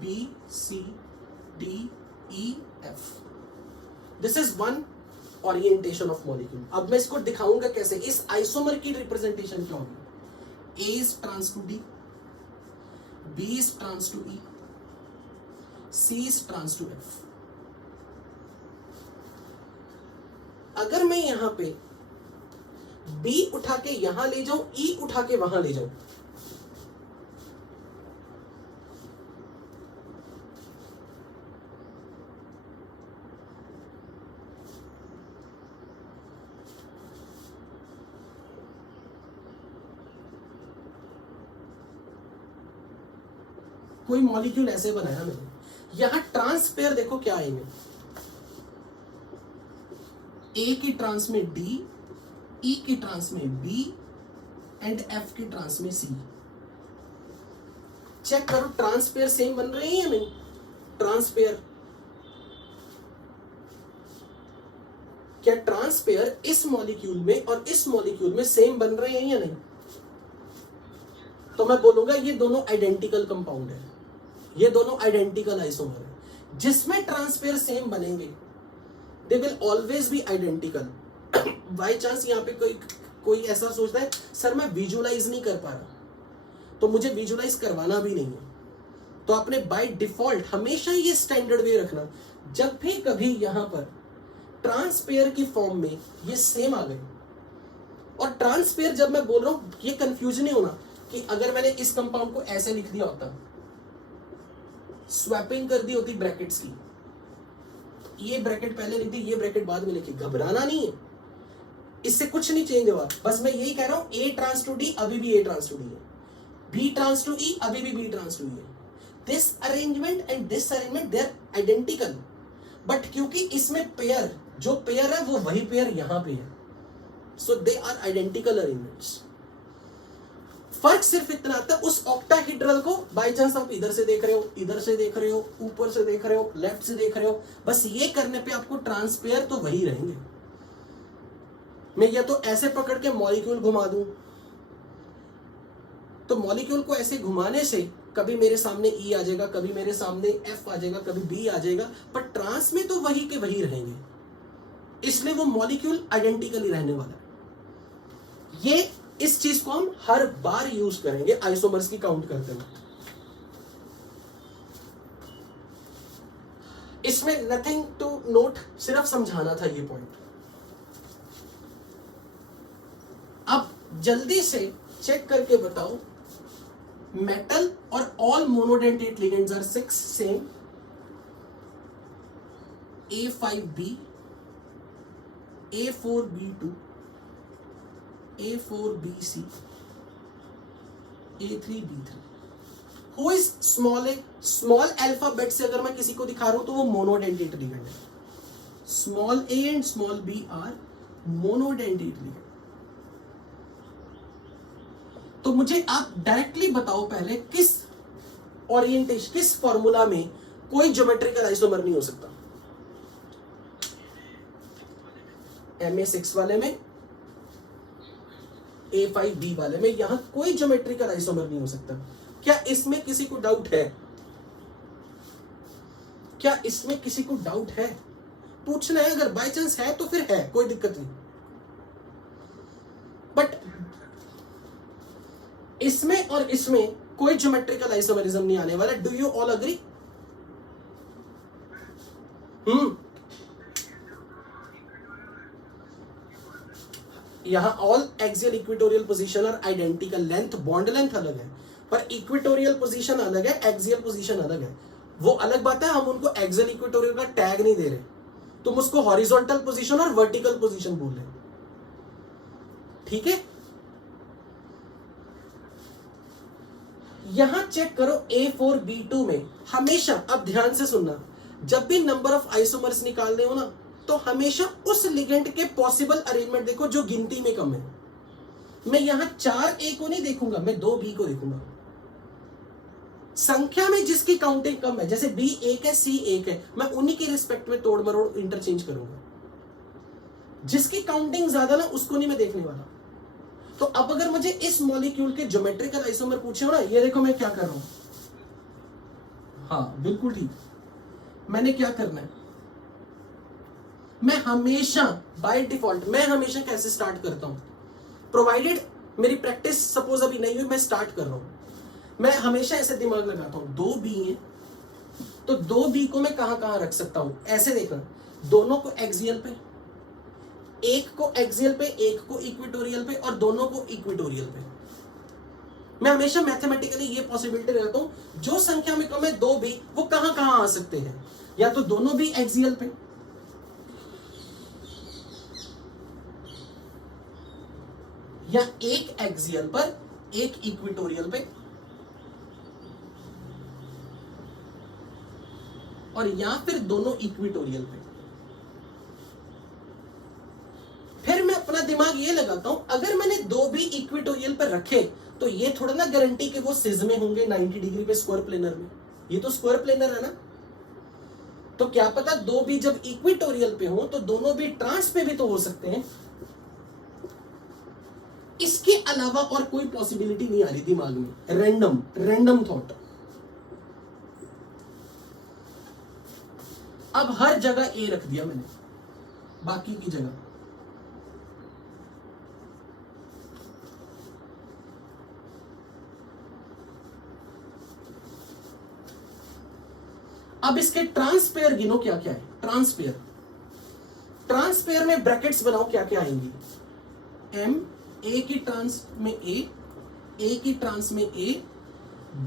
B C D E F, this is one orientation of molecule. अब मैं इसको दिखाऊंगा कैसे, इस आइसोमर की रिप्रेजेंटेशन क्या होगी। A is trans to D, B is trans to E, C is trans to F। अगर मैं यहां पे B उठा के यहां ले जाऊं, E उठा के वहां ले जाऊं, कोई मॉलिक्यूल ऐसे बनाया मैंने, यहां ट्रांस पेयर देखो क्या आएंगे, ए की ट्रांस में डी, ई की ट्रांस में बी एंड एफ की ट्रांस में सी। चेक करो ट्रांस पेयर सेम बन रहे हैं या नहीं। ट्रांस पेयर, क्या ट्रांस पेयर इस मॉलिक्यूल में और इस मॉलिक्यूल में सेम बन रहे हैं या नहीं। तो मैं बोलूंगा ये दोनों आइडेंटिकल कंपाउंड है, ये दोनों आइडेंटिकल आइसोमर है। जिसमें ट्रांस पेयर सेम बनेंगे they will always be identical. By chance यहाँ पे कोई ऐसा सोचता है सर मैं विजुअलाइज नहीं कर पा रहा, तो मुझे विजुअलाइज करवाना भी नहीं है, तो आपने बाय डिफॉल्ट हमेशा ये स्टैंडर्ड वे रखना, जब भी कभी यहां पर ट्रांस पेयर की फॉर्म में ये सेम आ गए। और ट्रांस पेयर जब मैं बोल रहा हूं ये कंफ्यूजन नहीं होना कि अगर मैंने इस कंपाउंड को ऐसे लिख दिया होता, स्वैपिंग कर दी होती ब्रैकेट्स की, ये ब्रैकेट पहले लिख दी, ये ब्रैकेट बाद में लिखी, घबराना नहीं है, इससे कुछ नहीं चेंज हुआ। बस मैं यही कह रहा हूं A ट्रांस टू D अभी भी A ट्रांस टू D है, B ट्रांस टू E अभी भी B ट्रांस टू E है। This arrangement and this arrangement they are identical, but क्योंकि इसमें पेयर, जो पेयर है वो वही पेयर यहां पे है, सो दे आर आइडेंटिकल अरेंजमेंट्स। फर्क सिर्फ इतना आता है उस ऑक्टाहेड्रल को बाय चांस आप इधर से देख रहे हो, इधर से देख रहे हो, ऊपर से देख रहे हो, लेफ्ट से देख रहे हो, बस ये करने पे आपको ट्रांस पेयर तो वही रहेंगे। मैं या तो ऐसे पकड़ के मॉलिक्यूल घुमा दूं, तो मॉलिक्यूल को ऐसे घुमाने से कभी मेरे सामने E आ जाएगा, कभी मेरे सामने F आ जाएगा, कभी B आ जाएगा, पर ट्रांस में तो वही के वही रहेंगे, इसलिए वो मॉलिक्यूल आइडेंटिकली रहने वाला है। ये इस चीज को हम हर बार यूज करेंगे आइसोमर्स की काउंट करते हैं। इसमें नथिंग टू नोट, सिर्फ समझाना था ये पॉइंट। अब जल्दी से चेक करके बताओ, मेटल और all monodentate ligands are 6 same, A5B, A4B2, A4BC, A3B3। Who is small a? Small alphabet से अगर मैं किसी को दिखा रहा हूं तो वो मोनोडेंटेट लिगेंड है। Small a and small b are monodentate ligand. तो मुझे आप डायरेक्टली बताओ पहले किस ओरिएंटेशन, किस फॉर्मूला में कोई ज्योमेट्रिकल आइसोमर नहीं हो सकता। Ma6 वाले में, A5B वाले में, यहां कोई ज्योमेट्रिकल आइसोमर नहीं हो सकता। क्या इसमें किसी को डाउट है? क्या इसमें किसी को डाउट है? पूछना है, अगर बाय चांस है तो फिर है, कोई दिक्कत नहीं। बट इसमें और इसमें कोई ज्योमेट्रिकल आइसोमेरिज्म नहीं आने वाला। Do you all agree? यहां ऑल एक्सियल इक्वेटोरियल पोजीशन और आइडेंटिकल, लेंथ बॉन्ड लेंथ अलग है, पर इक्वेटोरियल पोजीशन अलग है, एक्सियल पोजीशन अलग है। वो अलग बात है, हम उनको एक्सियल इक्वेटोरियल का टैग नहीं दे रहे, तुम उसको हॉरिजॉन्टल पोजीशन और वर्टिकल पोजीशन बोल रहे, ठीक है। यहां चेक करो A4B2 में हमेशा, अब ध्यान से सुनना, जब भी नंबर ऑफ आइसोमर्स निकालने हो ना, तो हमेशा उस लिगेंड के पॉसिबल अरेंजमेंट देखो जो गिनती में कम है। मैं यहां 4A को नहीं देखूंगा, मैं 2B को देखूंगा। संख्या में जिसकी काउंटिंग कम है, जैसे B 1 है, C 1 है, मैं उन्हीं के रिस्पेक्ट में तोड़ मरोड़ इंटरचेंज करूंगा। जिसकी काउंटिंग ज्यादा ना, उसको नहीं मैं देखने वाला। तो अब अगर मुझे इस मॉलिक्यूल के ज्योमेट्रिकल आइसोमर पूछे हो ना, ये देखो मैं क्या कर रहा हूं। हाँ बिल्कुल ठीक। मैंने क्या करना है, मैं हमेशा बाय डिफॉल्ट, मैं हमेशा कैसे स्टार्ट करता हूं, प्रोवाइडेड मेरी प्रैक्टिस सपोज अभी नहीं हुई, मैं स्टार्ट कर रहा हूं, मैं हमेशा ऐसे दिमाग लगाता हूं, 2B है तो 2B को मैं कहां कहां रख सकता हूं। ऐसे देखना, दोनों को एक्सियल पे, एक को एक्सियल पे, एक को इक्वेटोरियल पे, और दोनों को इक्वेटोरियल पे। मैं हमेशा मैथमेटिकली ये पॉसिबिलिटी रखता हूं, जो संख्या में कम है 2B, वो कहां कहां आ सकते हैं, या तो दोनों भी एक्सियल पे, या एक एक्सियल पर एक इक्वेटोरियल पे, और या फिर दोनों इक्वेटोरियल पे। फिर मैं अपना दिमाग ये लगाता हूं, अगर मैंने 2B इक्वेटोरियल पर रखे तो ये थोड़ा ना गारंटी कि वो सिज में होंगे 90 डिग्री पे स्क्वायर प्लेनर में, ये तो स्क्वायर प्लेनर है ना। तो क्या पता 2B जब इक्वेटोरियल पे हो तो दोनों भी ट्रांस पे भी तो हो सकते हैं। इसके अलावा और कोई पॉसिबिलिटी नहीं आ रही दिमाग में, रैंडम थॉट। अब हर जगह A रख दिया मैंने, बाकी की जगह अब इसके ट्रांसपेयर गिनो क्या क्या है। ट्रांसपेयर में ब्रैकेट्स बनाओ, क्या क्या आएंगी। M, A की ट्रांस में A की ट्रांस में A,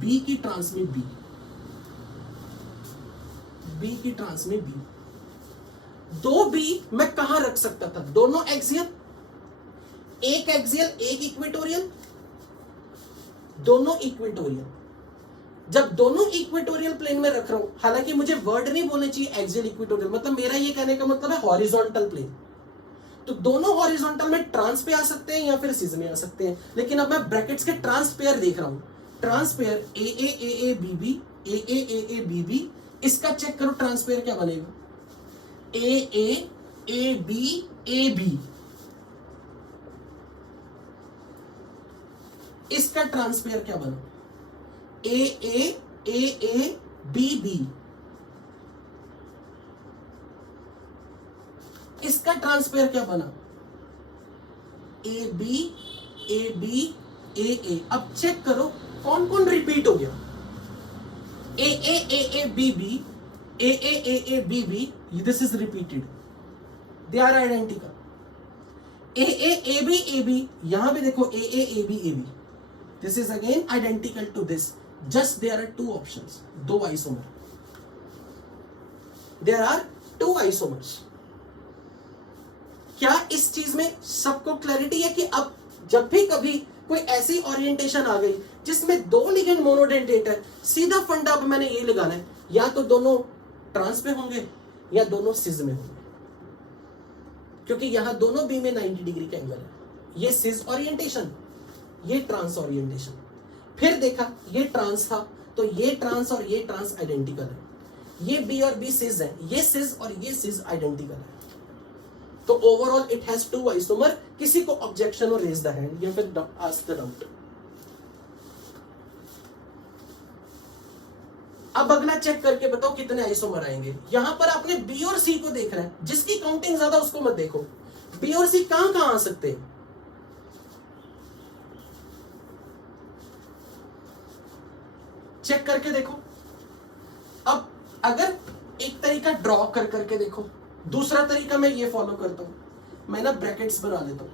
B की ट्रांस में B, B की ट्रांस में B। 2B मैं कहां रख सकता था, दोनों एक्सियल, एक एक्सियल एक इक्वेटोरियल, दोनों इक्वेटोरियल। जब दोनों इक्वेटोरियल प्लेन में रख रहा हूं, हालांकि मुझे वर्ड नहीं बोलने चाहिए एक्सियल इक्वेटोरियल, मतलब मेरा ये कहने का मतलब है हॉरिजॉन्टल प्लेन, तो दोनों हॉरिजॉन्टल में ट्रांस पे आ सकते हैं या फिर सिज में आ सकते हैं। लेकिन अब मैं ब्रैकेट्स के ट्रांसपेयर देख रहा हूं, ट्रांसपेयर AA BB, इसका चेक करो ट्रांसपेयर क्या बनेगा, AB, इसका ट्रांसपेयर क्या बना, BB, इसका ट्रांसपेयर क्या बना, AB, अब चेक करो कौन कौन रिपीट हो गया, BB, this is repeated, they are identical। AB, यहां भी देखो AB, this is again identical to this, just there are two options, दो isomer, there are two isomers। क्या इस चीज में सबको क्लैरिटी है कि अब जब भी कभी कोई ऐसी ओरिएंटेशन आ गई जिसमें दो लिगेंड मोनोडेंटेट है, सीधा फंडा अब मैंने ये लगाना है, या तो दोनों ट्रांस में होंगे या दोनों सिज में होंगे, क्योंकि यहां दोनों बी में 90 डिग्री का एंगल है। ये सिज ओरिएंटेशन, ये ट्रांस ओरिएंटेशन। फिर देखा ये ट्रांस था, तो ये ट्रांस और ये ट्रांस आइडेंटिकल है, ये बी और बी सिज है, ये सिज और ये सिज आइडेंटिकल है। तो ओवरऑल इट हैज 2 आइसोमर। किसी को ऑब्जेक्शन और रेज द हैंड या फिर आस्क द डाउट। अब अगला चेक करके बताओ कितने आइसोमर आएंगे। यहां पर आपने बी और सी को देखना है, जिसकी काउंटिंग ज्यादा उसको मत देखो। बी और सी कहां कहां आ सकते हैं, चेक करके देखो। अब अगर एक तरीका ड्रॉ कर करके देखो, दूसरा तरीका मैं ये फॉलो करता हूं, मैं ना ब्रैकेट्स बना लेता हूं,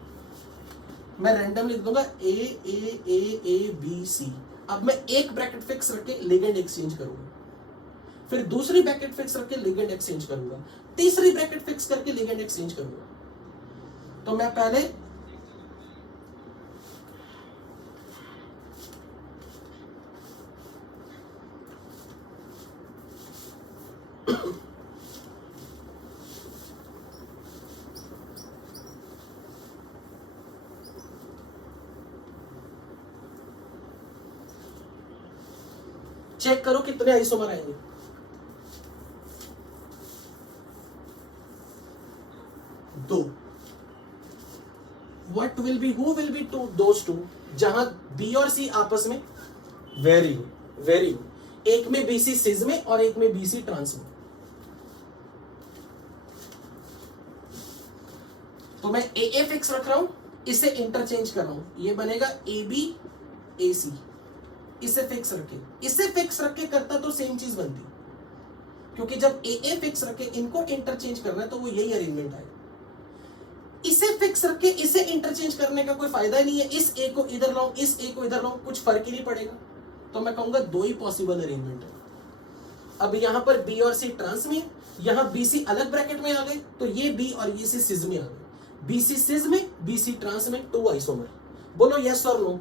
मैं रैंडम लिख दूंगा ए बी सी। अब मैं एक ब्रैकेट फिक्स रख के लिगेंड एक्सचेंज करूंगा, फिर दूसरी ब्रैकेट फिक्स रख के लिगेंड एक्सचेंज करूंगा, तीसरी ब्रैकेट फिक्स करके लिगेंड एक्सचेंज करूंगा। तो मैं पहले चेक करो कितने आइसोमर आएंगे। 2। What will be, who will be two, those two, जहां बी और सी आपस में वेरी गुड, एक में बीसी सिज में और एक में बीसी ट्रांस में। तो मैं ए फिक्स रख रहा हूं, इसे इंटरचेंज कर रहा हूं, ये बनेगा ए बी ए सी। इसे फिक्स रखे करता तो सेम चीज बनती, क्योंकि जब ए फिक्स रखे इनको इंटरचेंज करना है तो वो यही अरेंजमेंट आएगा। इसे फिक्स रखे इसे इंटरचेंज करने का कोई फायदा ही नहीं है। इस ए को इधर लाऊं, इस ए को इधर लाऊं, कुछ फर्क ही नहीं पड़ेगा। तो मैं कहूंगा 2 ही पॉसिबल अरेंजमेंट है। अब यहां पर बी और सी ट्रांस में, यहां बी सी अलग ब्रैकेट में आ गए, तो ये बी और ये सी सिज में आ गए। बी सी सिज में, बी सी ट्रांस में, 2 आइसोमर। बोलो यस और no.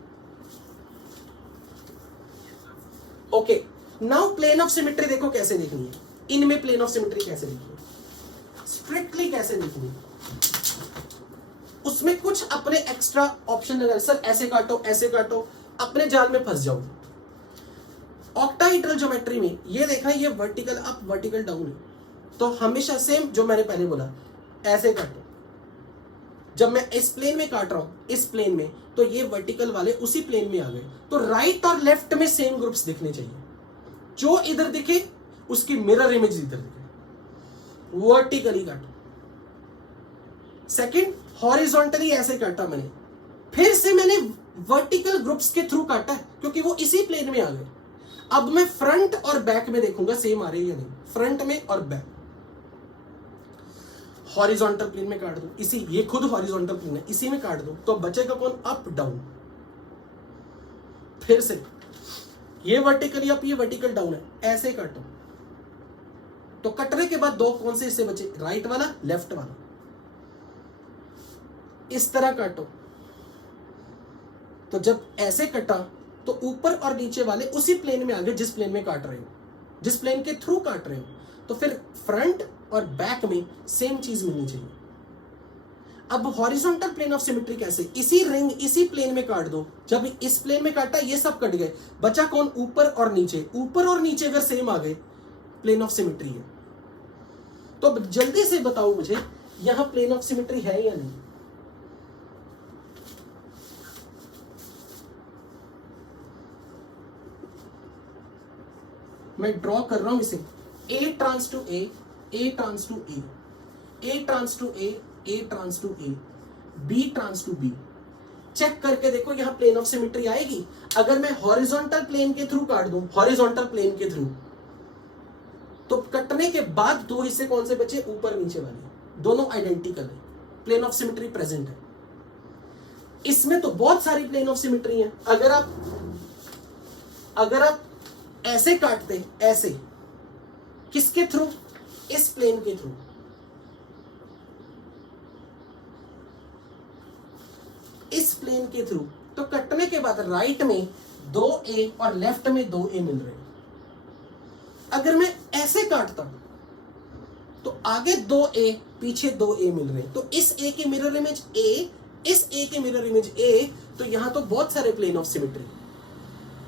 Okay, now plane of symmetry देखो कैसे देखनी है। इनमें प्लेन ऑफ सिमेट्री कैसे देखनी है, स्ट्रिक्टली कैसे देखनी है। उसमें कुछ अपने एक्स्ट्रा ऑप्शन लगा, सर ऐसे काटो, अपने जाल में फंस जाओ। ऑक्टाहेड्रल ज्योमेट्री में ये देखा, ये वर्टिकल अप वर्टिकल डाउन है, तो हमेशा सेम जो मैंने पहले बोला, ऐसे काटो। जब मैं इस प्लेन में काट रहा हूं, इस प्लेन में, तो ये वर्टिकल वाले उसी प्लेन में आ गए, तो राइट और लेफ्ट में सेम ग्रुप्स दिखने चाहिए। जो इधर दिखे उसकी मिरर इमेज इधर दिखे। वर्टिकली काटो। सेकंड, हॉरिजॉन्टली ऐसे काटा मैंने, फिर से मैंने वर्टिकल ग्रुप्स के थ्रू काटा है, क्योंकि वो इसी प्लेन में आ गए। अब मैं फ्रंट और बैक में देखूंगा सेम आ रही है या नहीं। फ्रंट में और बैक, हॉरिजॉन्टल प्लेन में काट दूं, इसी, ये खुद हॉरिजॉन्टल प्लेन है, इसी में काट दूं, तो बचेगा कौन, अप डाउन। फिर से ये वर्टिकली अप, ये वर्टिकल डाउन है, ऐसे काटो। तो कटने के बाद 2 कौन से हिस्से बचे, राइट वाला, लेफ्ट वाला। इस तरह काटो, तो जब ऐसे कटा तो ऊपर और नीचे वाले उसी प्लेन में आ गए जिस प्लेन में काट रहे हो, जिस प्लेन के थ्रू काट रहे हो। तो फिर फ्रंट और बैक में सेम चीज मिलनी चाहिए। अब हॉरिजॉन्टल प्लेन ऑफ सिमेट्री कैसे, इसी रिंग इसी प्लेन में काट दो। जब इस प्लेन में काटा ये सब कट गए, बचा कौन, ऊपर और नीचे। ऊपर और नीचे अगर सेम आ गए, प्लेन ऑफ सिमेट्री है। तो जल्दी से बताओ मुझे, यहां प्लेन ऑफ सिमेट्री है या नहीं। मैं ड्रॉ कर रहा हूं इसे, A trans to A, A trans to A, A trans to A, A trans to A, B trans to B. Check करके देखो यहां प्लेन ऑफ सिमेट्री आएगी। अगर मैं हॉरिजॉन्टल प्लेन के थ्रू काट दूं, हॉरिजॉन्टल प्लेन के थ्रू, तो कटने के बाद 2 हिस्से कौन से बचे, ऊपर नीचे वाले, दोनों आइडेंटिकल है, प्लेन ऑफ सिमेट्री प्रेजेंट है। इसमें तो बहुत सारी प्लेन ऑफ सिमेट्री है। अगर आप ऐसे काटते, ऐसे, किसके थ्रू, इस प्लेन के थ्रू, इस प्लेन के थ्रू, तो कटने के बाद राइट में 2a और लेफ्ट में 2a मिल रहे हैं। अगर मैं ऐसे काटता हूं तो आगे 2a, पीछे 2a मिल रहे हैं, तो इस a की मिरर इमेज a, इस a की मिरर इमेज a, तो यहां तो बहुत सारे प्लेन ऑफ सिमेट्री।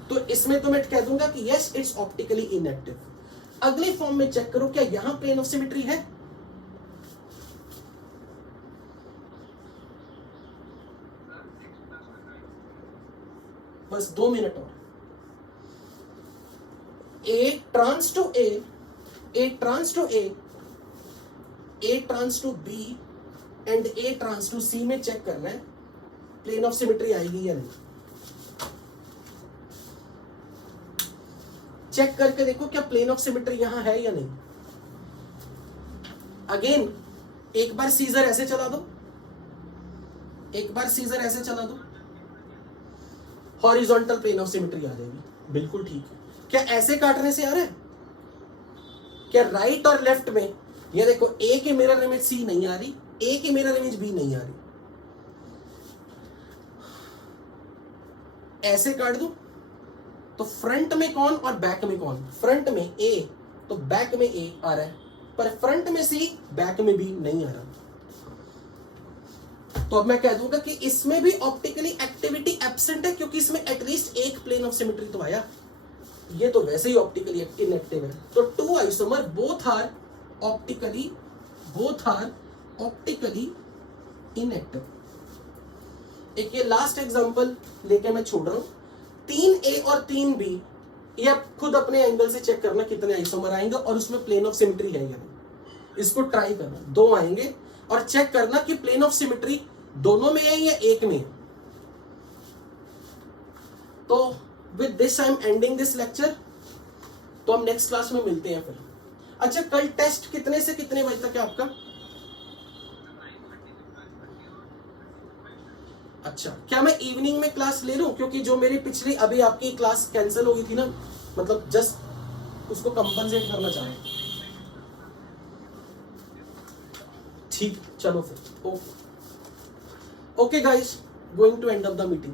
तो इसमें तो मैं कह दूंगा कि यस इट्स ऑप्टिकली इनएक्टिव। अगले फॉर्म में चेक करो, क्या यहां प्लेन ऑफ सिमेट्री है, बस 2 मिनट और। A trans to A trans to A trans to B and A trans to C में चेक करना है प्लेन ऑफ सिमेट्री आएगी या नहीं। चेक करके देखो क्या प्लेन ऑफ सिमेट्री यहां है या नहीं। अगेन एक बार सीजर ऐसे चला दो, एक बार सीजर ऐसे चला दो, हॉरिजॉन्टल प्लेन ऑफ सिमेट्री आ जाएगी। बिल्कुल ठीक है। क्या ऐसे काटने से आ रहा है? क्या राइट और लेफ्ट में, ये देखो ए की मिरर इमेज सी नहीं आ रही, ए की मिरर इमेज बी नहीं आ रही, ऐसे काट दो तो फ्रंट में कौन और बैक में कौन? फ्रंट में ए तो बैक में ए आ रहा है, पर फ्रंट में सी बैक में बी नहीं आ रहा। तो अब मैं कह दूंगा कि इसमें भी ऑप्टिकली एक्टिविटी एब्सेंट है, क्योंकि इसमें एटलीस्ट एक प्लेन ऑफ सिमेट्री तो आया, ये तो वैसे ही ऑप्टिकली इनएक्टिव है। तो two isomer both are optically inactive. एक ये लास्ट एग्जांपल लेके मैं छोड़ रहा हूं, 3A और 3B, ये आप खुद अपने एंगल से चेक करना कितने आइसोमर आएंगे और उसमें प्लेन ऑफ सिमेट्री है या नहीं। इसको ट्राई करना, 2 आएंगे और चेक करना कि प्लेन ऑफ सिमेट्री दोनों में है या एक में है। तो with this I am ending this lecture. तो हम नेक्स्ट क्लास में मिलते हैं फिर। अच्छा, कल टेस्ट कितने से कितने बजे तक है आपका? अच्छा, क्या मैं इवनिंग में क्लास ले लूं? क्योंकि जो मेरी पिछली अभी आपकी क्लास कैंसिल हो गई थी ना, मतलब जस्ट उसको कंपनसेट करना चाह रहा हूं। ठीक, चलो फिर। Okay guys, going to end of the meeting.